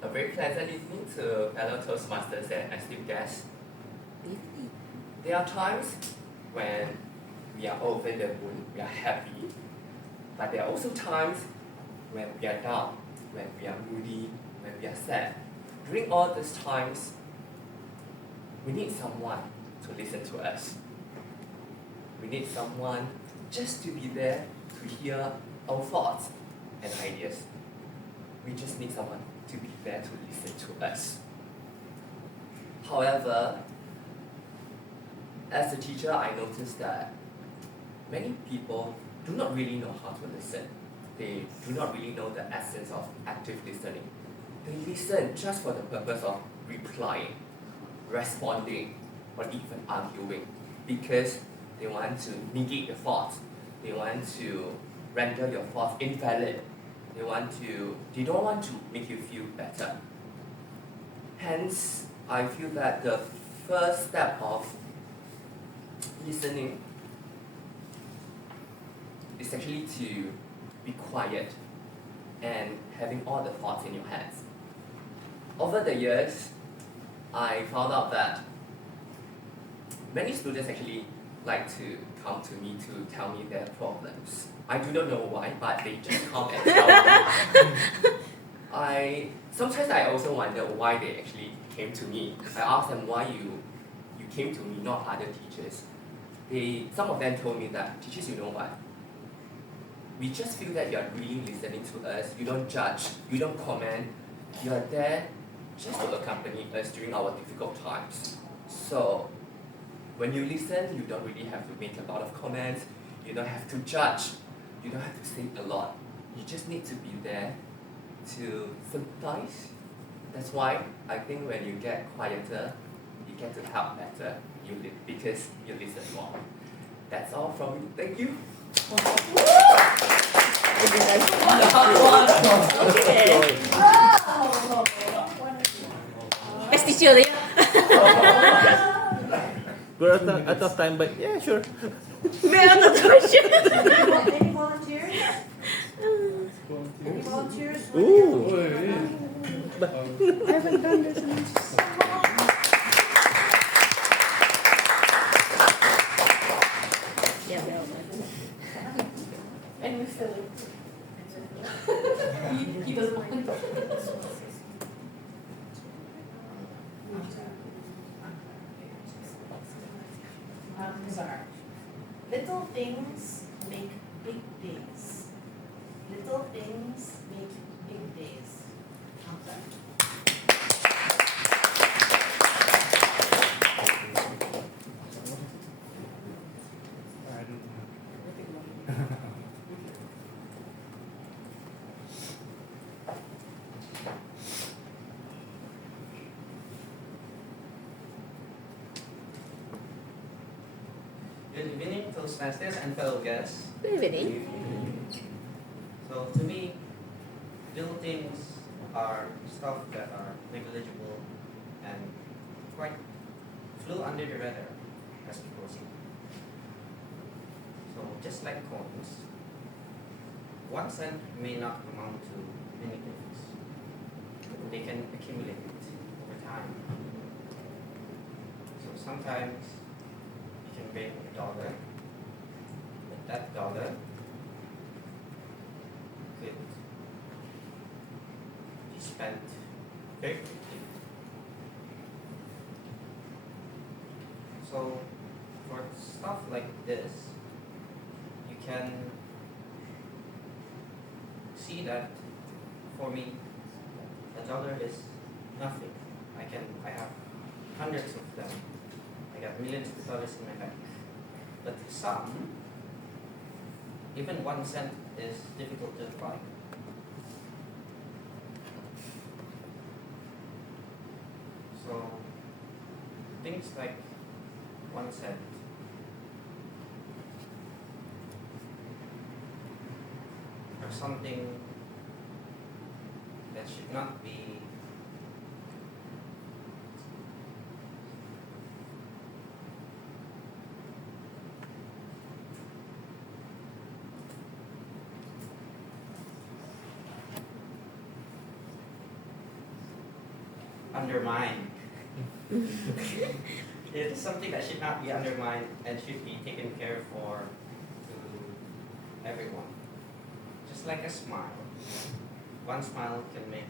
A very pleasant evening to fellow Toastmasters and esteemed guests. There are times when we are over the moon, we are happy, but there are also times when we are down, when we are moody, when we are sad. During all these times, we need someone to listen to us. We need someone just to be there to hear our thoughts and ideas. We just need someone to be there to listen to us. However, as a teacher, I noticed that many people do not really know how to listen. They do not really know the essence of active listening. They listen just for the purpose of replying, responding, or even arguing, because they want to negate your thoughts. They want to render your thoughts invalid. They don't want to make you feel better. Hence, I feel that the first step of listening is actually to be quiet and having all the thoughts in your heads. Over the years, I found out that many students actually like to come to me to tell me their problems. I do not know why, but they just come and tell me. Sometimes I also wonder why they actually came to me. I asked them why you came to me, not other teachers. Some of them told me that, teachers, you know what? We just feel that you're really listening to us. You don't judge, you don't comment. You're there just to accompany us during our difficult times. So when you listen, you don't really have to make a lot of comments. You don't have to judge. You don't have to say a lot. You just need to be there to sympathize. That's why I think when you get quieter, you get to help better because you listen more. That's all from me. Thank you. Best teacher there. We're out of time, but yeah, sure. We're out of question. Any volunteers? Any volunteers? I haven't done this. Yeah, And we fill it. He doesn't want to. Sorry. Little things make big days. Little things make big days. Good evening, Toastmasters and fellow guests. Good evening. So to me, little things are stuff that are negligible and quite flew under the radar as people see. So just like coins, 1 cent may not amount to many things. They can accumulate over time. So sometimes you can make $1, but that dollar could be spent very quickly. So for stuff like this, you can see that for me, $1 is nothing. I have hundreds of them. I got millions of dollars in my bank. But to some, even 1 cent is difficult to apply. So things like 1 cent are something that should not be undermined. It is something that should not be undermined and should be taken care for to everyone. Just like a smile. One smile can make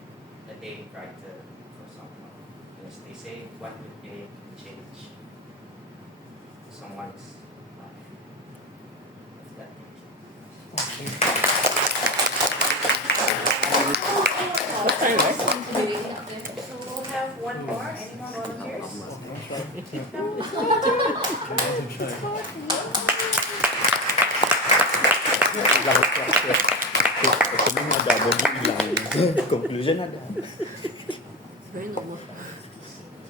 a day brighter for someone. As they say, one good day can change someone's life. That's that. What time, right? one more? Any more volunteers? Opening ada, body hilang. Conclusion ada. Very normal.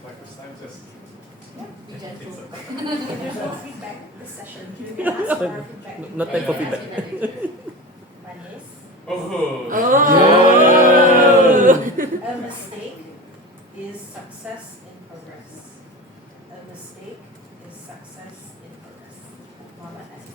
My first time just. Be gentle. There's no feedback this session. You can ask for our feedback. No time for feedback. Manis. Oh. A mistake is success in progress. A mistake is success in progress. Muhammad Aziz.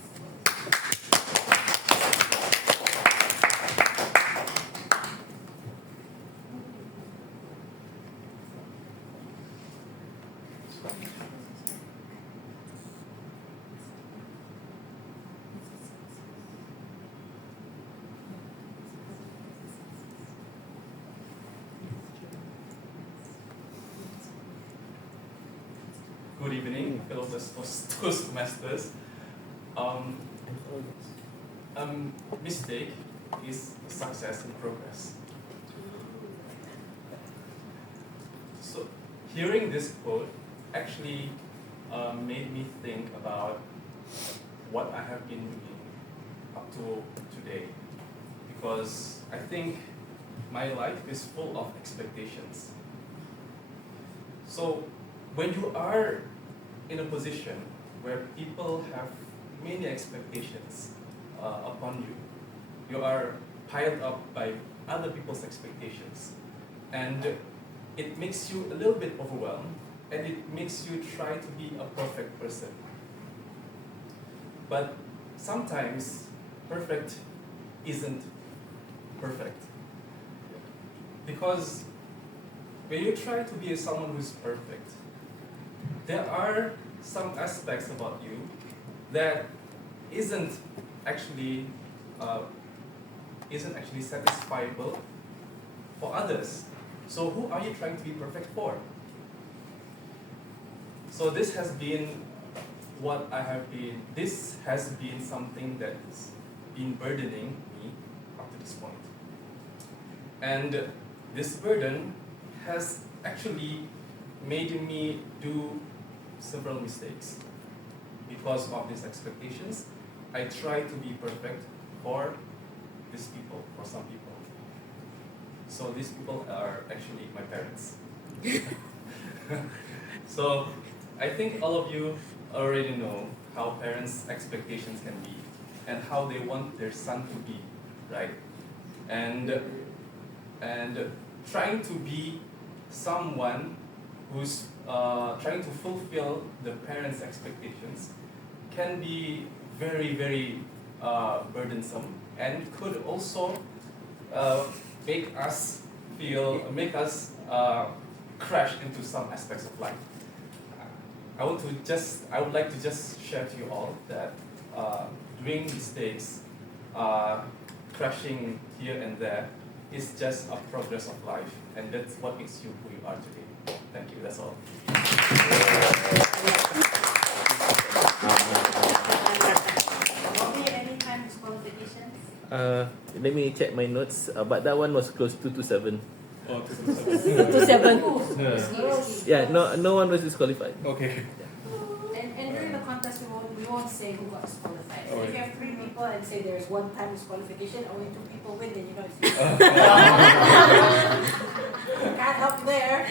Good evening, fellow Toastmasters. Mistake is success in progress. So, hearing this quote actually made me think about what I have been doing up to today, because I think my life is full of expectations. So, when you are in a position where people have many expectations upon you, you are piled up by other people's expectations, and it makes you a little bit overwhelmed, and it makes you try to be a perfect person. But sometimes perfect isn't perfect, because when you try to be someone who's perfect, there are some aspects about you that isn't actually satisfiable for others. So who are you trying to be perfect for? So this has been something that's been burdening me up to this point. And this burden has actually made me do several mistakes. Because of these expectations, I try to be perfect for these people, for some people. So these people are actually my parents. So I think all of you already know how parents' expectations can be and how they want their son to be, right? And trying to be someone who's trying to fulfill the parents' expectations can be very, very burdensome, and could also make us crash into some aspects of life. I would like to just share to you all that doing mistakes, crashing here and there, is just a progress of life, and that's what makes you who you are today. Thank you, that's all. Any time disqualifications? Let me check my notes, but that one was close to 2-7. Oh, 2-7. 2-7. Yeah, no one was disqualified. Okay. And during the contest, we won't say who got disqualified. Oh, If you yeah. have 3 people and say there's 1 time disqualification, only 2 people win, then you know it's can't help you there.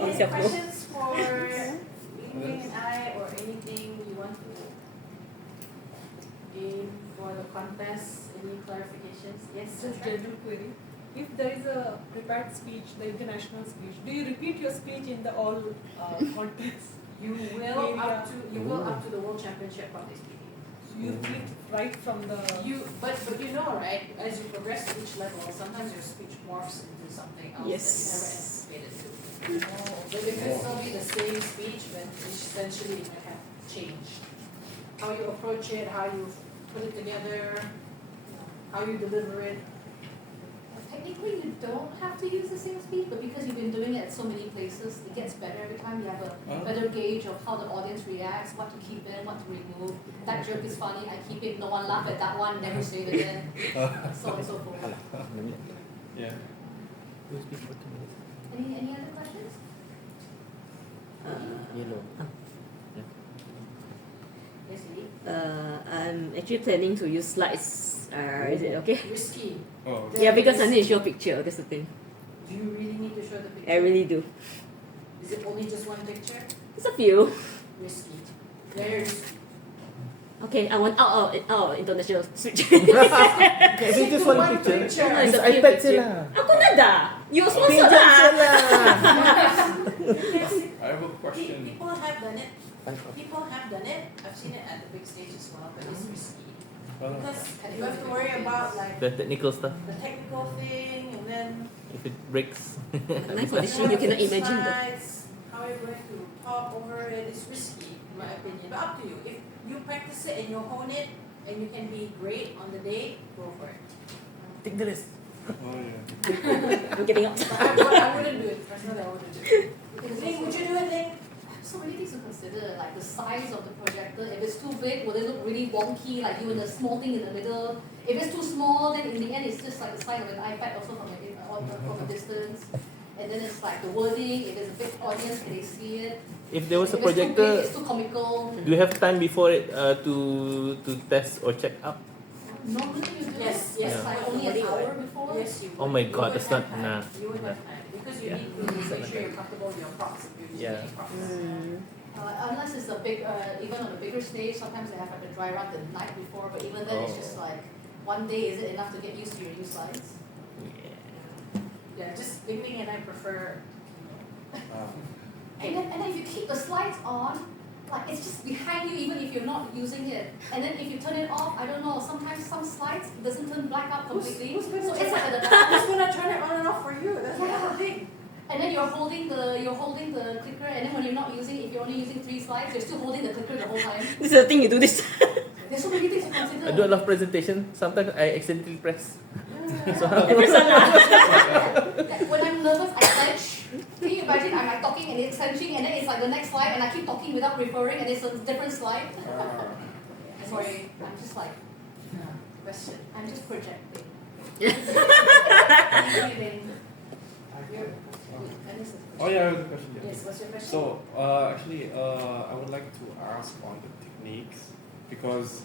Any questions for Ying and I, or anything you want to gain for the contest? Any clarifications? Yes, Just general query. If there is a prepared speech, the international speech, do you repeat your speech in the all contests? You will up to the World Championship public speaking. So you repeat right from the. But you know, right? As you progress to each level, sometimes your speech morphs into something else that you never anticipated to. So it could still be the same speech, but essentially it might have changed. How you approach it, how you put it together, how you deliver it. Technically, you don't have to use the same speech, but because you've been doing it at so many places, it gets better every time. You have a better gauge of how the audience reacts, what to keep in, what to remove. That joke is funny, I keep it, no one laugh at that one, never say it again. So on and so forth. Yeah. Any other questions? Yellow. Yes, Lee? I'm actually planning to use slides. Is it okay? Risky. Oh, Yeah, because I need to show a picture. That's the thing. Do you really need to show the picture? I really do. Is it only just one picture? It's a few. Risky. Very risky. Okay, I want out of international switch. Maybe just one picture. No, it's Use a few iPad je picture. lah. Aku kan dah. You sponsor Pinjam lah. je lah. I have a question. People have done it. People have done it. I've seen it at the big stage as well, but it's risky. Because you have to worry about like The technical stuff. the technical thing, and then If it breaks. Nice audition, you cannot imagine the. slides, how you're going to talk over it. It's risky, in my opinion. But up to you. If you practice it and you hone it, and you can be great on the day, go for it. Take the risk. Oh yeah. I'm giving up. But I wouldn't do it. Personally, I wouldn't do it. Ling, would you do it, Ling? So many things to consider, like the size of the projector. If it's too big, will it look really wonky, like you in a small thing in the middle? If it's too small, then in the end it's just like the size of an iPad also from a distance. And then it's like the wording, if it's a big audience, can they see it? If there was a If it's too projector, big, it's too comical. do you have time before it to test or check out? Normally you do Yes, it, yes. it's like only an hour before. Yes, you would. Oh my You god, would that's have not time. nah. You would have time. Because you Yeah. need to make sure you're comfortable with your props if you're using Yeah. any props. Unless it's a big, even on a bigger stage, sometimes they have like a dry run the night before, but even then it's just like, one day is it enough to get used to your new slides? Yeah, just Ling Ling and I prefer. And then if you keep the slides on, like it's just behind you even if you're not using it. And then if you turn it off, I don't know, sometimes some slides it doesn't turn black out completely. Who's gonna So it's like at the who's gonna turn it on and off for you? That's Yeah. the thing. and then you're holding the clicker, and then when you're not using, if you're only using 3 slides, you're still holding the clicker the whole time. This is the thing you do this. There's so many things to consider. I do a lot of presentation. Sometimes I accidentally press. So Every time lah. Like, when I'm nervous, I clench. Can you imagine? I'm like talking and it's clenching, and then it's like the next slide, and I keep talking without referring, and it's a different slide. Sorry, I'm just like, Question. I'm just projecting. Oh yeah, I have a question. Yeah. Yes, what's your question? So actually, I would like to ask on the techniques because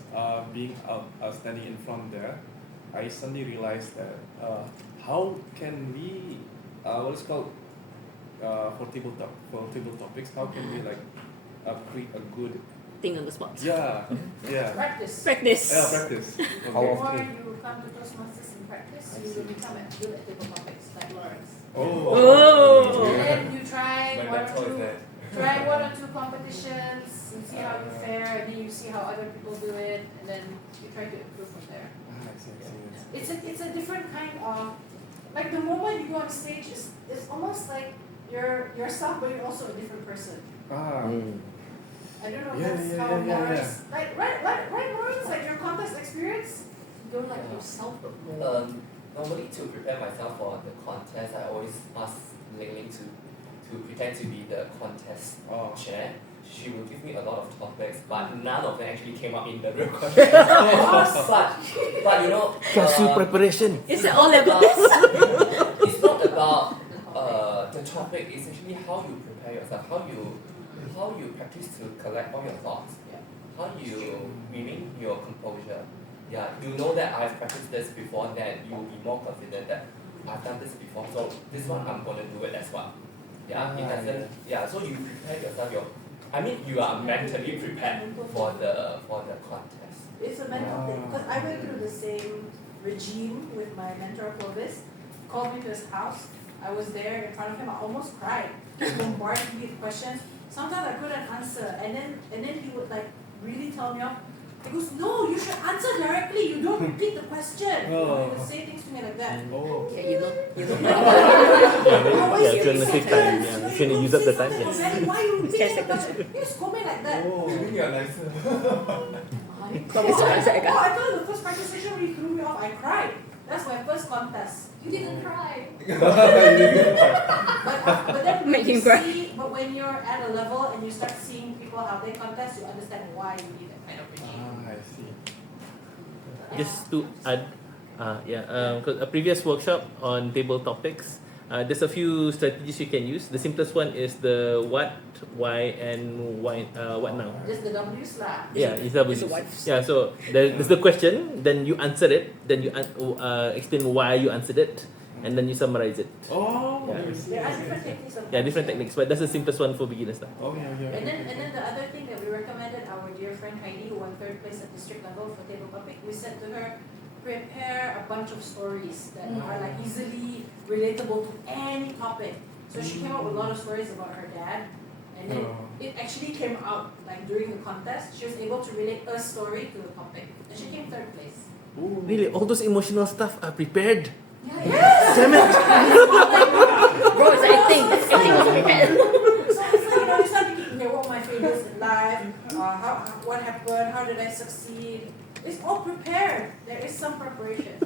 being standing in front there, I suddenly realized that how can we what is called for table topics? How can we like create a good Thing on the spot. yeah. Practice. Practice. Yeah, practice. The more you come to Toastmasters and practice, you will become good at table topics like Lawrence. Oh. And then you try My one or mentor is two, there. try 1 or 2 competitions and see how you fare, and then you see how other people do it, and then you try to improve from there. I see. It's a different kind of, like the moment you go on stage, it's almost like you're yourself, but you're also a different person. I don't know if that's how Lawrence, like right Lawrence, like your contest experience. You're like yourself, but more. Normally to prepare myself for the contest, I always ask Ling Ling to pretend to be the contest chair. She will give me a lot of topics, but none of them actually came up in the real contest. but you know, preparation. It's at all levels. it's not about the topic. It's actually how you prepare yourself, how you practice to collect all your thoughts, how you meaning your composure. Yeah, you know that I've practiced this before, then you'll be more confident that I've done this before. So this one I'm gonna do it as well. Yeah, it doesn't. Yeah, so you prepare yourself. You are mentally prepared for the contest. It's a mental thing, because I went through the same regime with my mentor Clovis. Called me to his house. I was there in front of him. I almost cried. He bombarded me with questions. Sometimes I couldn't answer, and then he would like really tell me off. He goes, no, you should answer directly. You don't repeat the question. He would say things to me like that. Yeah, you know. Yeah, journalistic time. Yeah, you shouldn't use up the time. Yeah. Why you repeating the question? You scold me like that. Maybe you're nicer. I told you the first practice session when he threw me off, I cried. That's my first contest. You didn't cry. But then Make when him cry. but when you're at a level and you start seeing people how they contest, you understand why you need that kind of regime. I see. Just to add, because a previous workshop on table topics, there's a few strategies you can use. The simplest one is the what, why, and why. What now? Just the W's lah. Yeah, it's W. It's a what. Yeah, so there's the question, then you answer it, then you explain why you answered it, and then you summarize it. Oh, Yeah. There are different techniques. Yeah, different techniques, but that's the simplest one for beginners. Oh, yeah, yeah. And then the other thing that we recommended our dear friend Heidi, who won 3rd place at district level for table topic, we said to her, prepare a bunch of stories that are like easily relatable to any topic. So she came up with a lot of stories about her dad, and then it actually came out like during the contest. She was able to relate a story to the topic, and she came 3rd place. Ooh, really? All those emotional stuff are prepared? Yes! Damn it! Bro, it's acting. Acting was prepared. So it's like, you start thinking, okay, what were my failures in life? What happened? How did I succeed? It's all prepared. There is some preparation.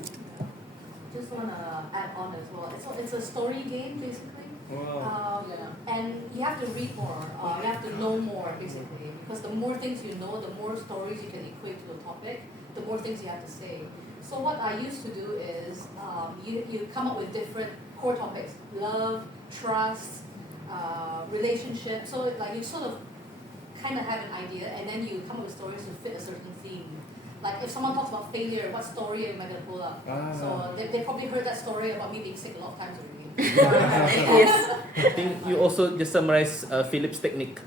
Just want to add on as well. It's a story game basically. Wow. And you have to read more. You have to know more basically, because the more things you know, the more stories you can equate to a topic, the more things you have to say. So what I used to do is you come up with different core topics: love, trust, relationship. So like you sort of kind of have an idea, and then you come up with stories to fit a certain theme. Like if someone talks about failure, what story am I going to pull up? So they probably heard that story about me being sick a lot of times already. Yes. I think you also just summarize Philip's technique.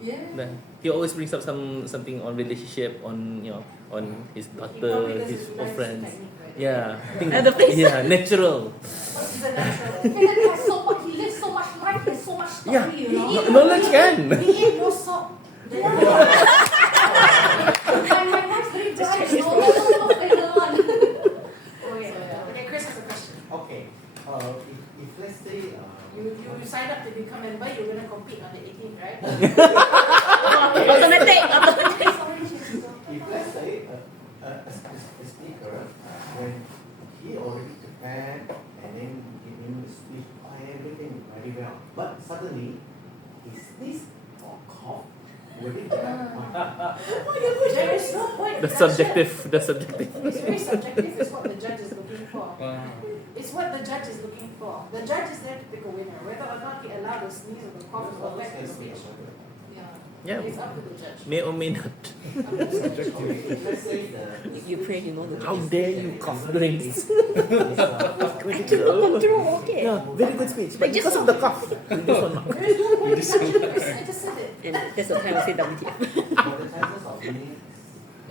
Yeah. He always brings up something on relationship, on on his daughter, his friends. Yeah, I think The face. yeah, natural. What's the natural? And then he has so much. He lives so much life. He has so much story. Yeah, You know. knowledge can. He ate no salt. My wife's very dry. You know. That's not fair one. Oh yeah. Okay, Chris has a question. Okay. If let's say You signed up to become a member, you're gonna compete on the 18th, right? Automatic. if let's say a speaker, when he already prepared and then giving the speech, everything very well, but suddenly he sneezed or cough, will it There is no point. That's subjective. That's subjective. It's very subjective. It's what the judge is looking for. It's what the judge is looking for. The judge is there to pick a winner. Whether or not he allowed the sneeze or the cough to affect the speech. Yeah. It's up to the judge. May or may not. You pray you know the How dare you cough during this? I keep control, okay. Yeah, very good speech, but because of the cough, this one not. There is no point in judging. I just said it. And that's the time I say WTF.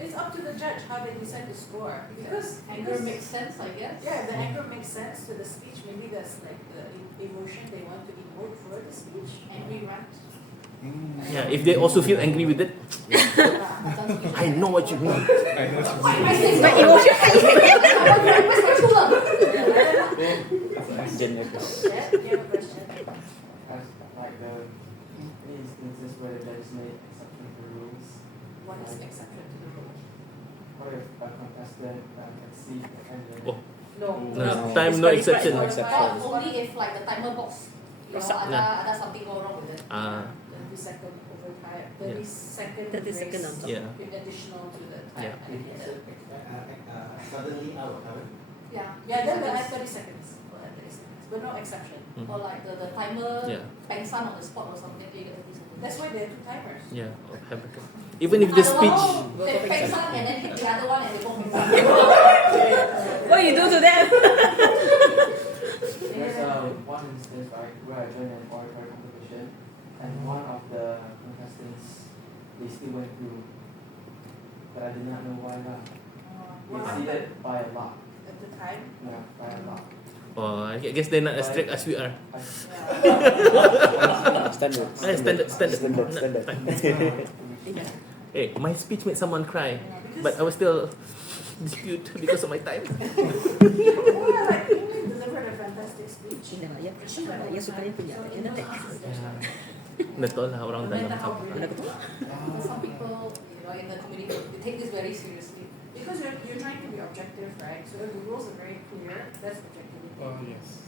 It's up to the judge how they decide to score. Because Anger makes sense, I guess. Yeah, the anger makes sense to the speech. Maybe that's like the emotion they want to emote for the speech. Angry rant. Yeah, if they also feel angry with it, I know what you mean. I know what you mean. My emotion. Where's my true love? Yeah, you have a question. As like the instances where the judges made exception to rules. What is exception to the rule? What if a contestant can see and then Oh. No. Time no exception. Only if like the timer box, ada something go wrong with it. 30 second overtime. 30 second 30 second grace on top. Yeah. with additional to the time. Yeah. suddenly out of heaven? Yeah, then we'll add 30 seconds. We'll add 30 seconds. But no exception. Or like the timer Yeah. pengsan on the spot or something, you get 30 seconds. That's why there are 2 timers. Yeah, or have it. Even if the speech. They pengsan and then hit the other one and they both pengsan. What you do to them? There's one instance right where I joined an oratory competition, and one of the contestants they still went through, but I did not know why lah. They exceeded by a lot. At the time. Yeah, by a lot. Oh, I guess they're not as strict as we are. Standard. Standard. Hey, my speech made someone cry, but I was still dispute because of my time. Like, England delivered a fantastic speech. Ya sukanya punya teks. Betul lah No orang matter dalam. how brilliant. Some people, in the community, they take this very seriously. Because you're trying to be objective, right? So if the rules are very clear, that's objectivity. Yes.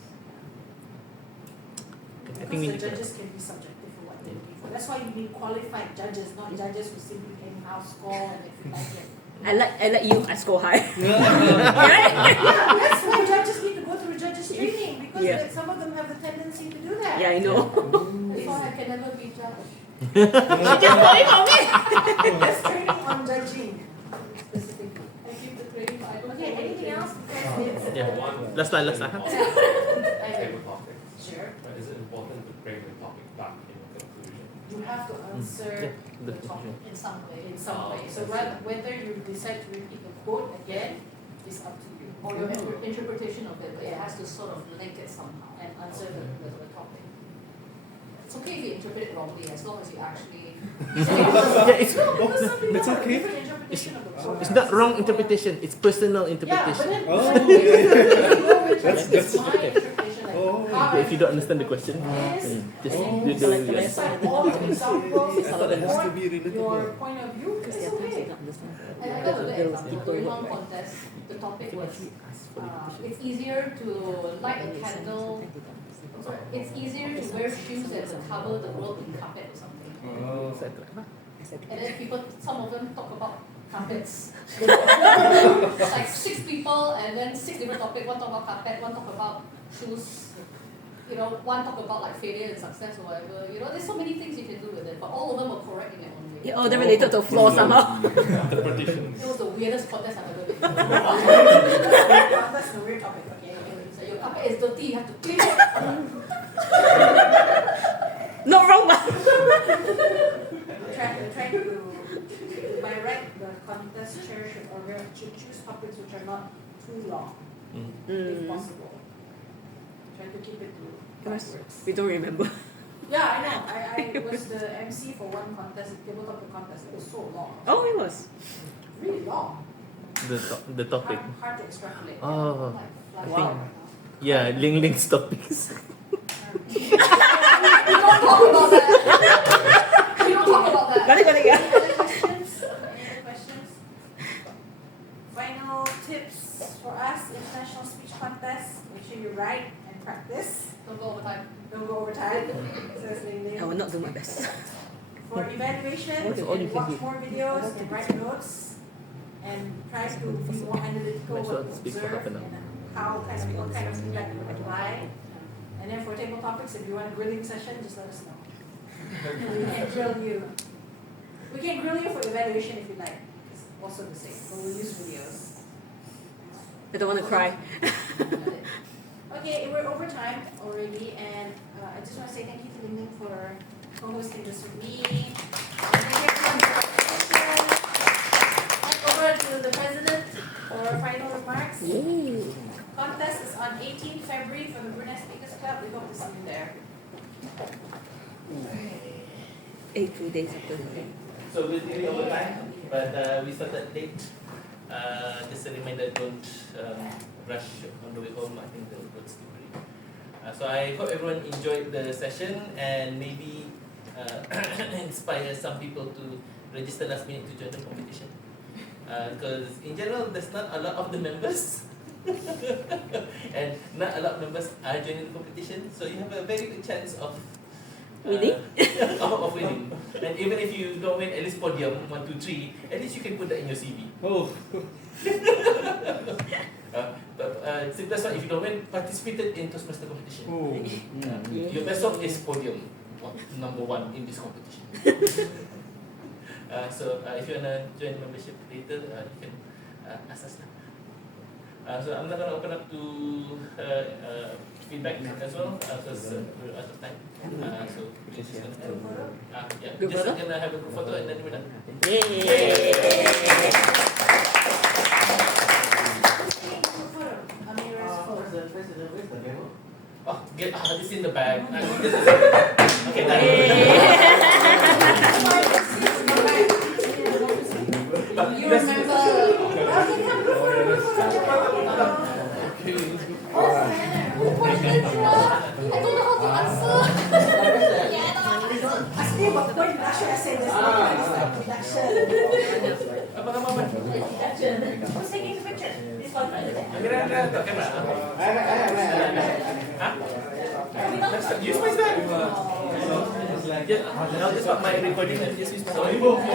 I think Because we the need to. judges can be subjective for what they're looking for. That's why you need qualified judges, not judges who simply anyhow score and if you like it. I like you. I score high. Yeah, that's why judges need to go through judges training, because Yeah. some of them have the tendency to do that. Yeah, I know. That's why I can never be judged. She just got it from me. There's training on judging specifically. I give the training, but I don't Okay, follow the anything training. else? Guys, Yeah. Last one. Table topics. Sure. Right, is it important to bring the topic back in a conclusion? You have to answer Yeah, the the topic In some way. in some way. So whether you decide to repeat the quote again is up to you. Or your interpretation of it, but it has to sort of link it somehow and answer the topic. It's okay if you interpret it wrongly, as long as you actually. Yeah, it's, No, because some people it's have a okay. different interpretation of the quote. It's not wrong interpretation. It's personal Yeah, but interpretation. then Oh, some yeah. people know which That's- is that's my okay. interpretation. Like Oh, how Okay, I if you don't understand the question, Yes. then just And do you the just cite all the examples I thought it has to be support your relatable. point of view. It's okay. And I got a good example. During one contest, the topic was it's easier to light a candle. It's easier to wear shoes than to cover the world in carpet or something. And then some of them talk about carpets. It's like 6 people and then 6 different topics. One talk about carpet, one talk about shoes. You know, one talk about like failure and success or whatever. You know, there's so many things you can do with it, but all of them are correct in their own way. Yeah, oh, they're related to floor somehow. Interpretation. It was the weirdest contest I've ever been to. That's the weird topic. Okay. So your carpet is dirty, you have to clean it. Not wrong, but. We're trying to, by right, the contest chair should choose topics which are not too long, if possible. Trying to keep it to 5 words. We don't remember. Yeah, I know. I was the MC for one contest, the tabletop contest. It was so long. Oh, it was. Really long. the topic. Hard to extrapolate. Oh, Like I fly think, right yeah, Ling's topics. We don't talk about that. We don't talk about that. Got it, yeah. Any other questions? Any other questions? Final tips for us, international speech contest. Make sure you write and practice. Don't go over time. Don't go over time. Says Ling Ling. I will not do my best. For evaluation, What you all can you can watch do? more videos and write notes and try to be more analytical Might as well what you speak for observe half an hour. and what kind of feedback you apply. And then for table topics, if you want a grilling session, just let us know. We can grill you. We can grill you for evaluation if you like. It's also the same, but we'll use videos. I don't want to cry. Okay, we're over time already, and I just want to say thank you to Ling Ling for co-hosting this with me. Thank you everyone for participation. Back over to the president for final remarks. Contest is on 18th February for the Brunei Speakers Club. We hope to see you there. 8 full days after the day. So we're nearly over time, but we started late. Just a reminder, don't rush on the way home. I think the road's slippery. So I hope everyone enjoyed the session and maybe inspire some people to register last minute to join the competition. Because in general, there's not a lot of the members. And not a lot of members are joining the competition, so you have a very good chance of winning. of winning. And even if you don't win at least podium 1, 2, 3, at least you can put that in your CV. Oh. But simplest one, if you don't win, participated in Toastmaster competition. Oh. Your best song is podium, number 1 in this competition. So if you wanna join membership later, you can ask us now. So I'm not gonna open up to feedback as well because we're out of time. So we're just gonna Group just photo? gonna have a group photo and then we're done. Where's the president? Where's the memo? Oh, this in the bag. Okay, done. You remember. I don't know how to answer. Asli buat point reduction essay this reduction. Who's taking the picture? This one. Use my bag. I'll just stop my recording and just use my phone.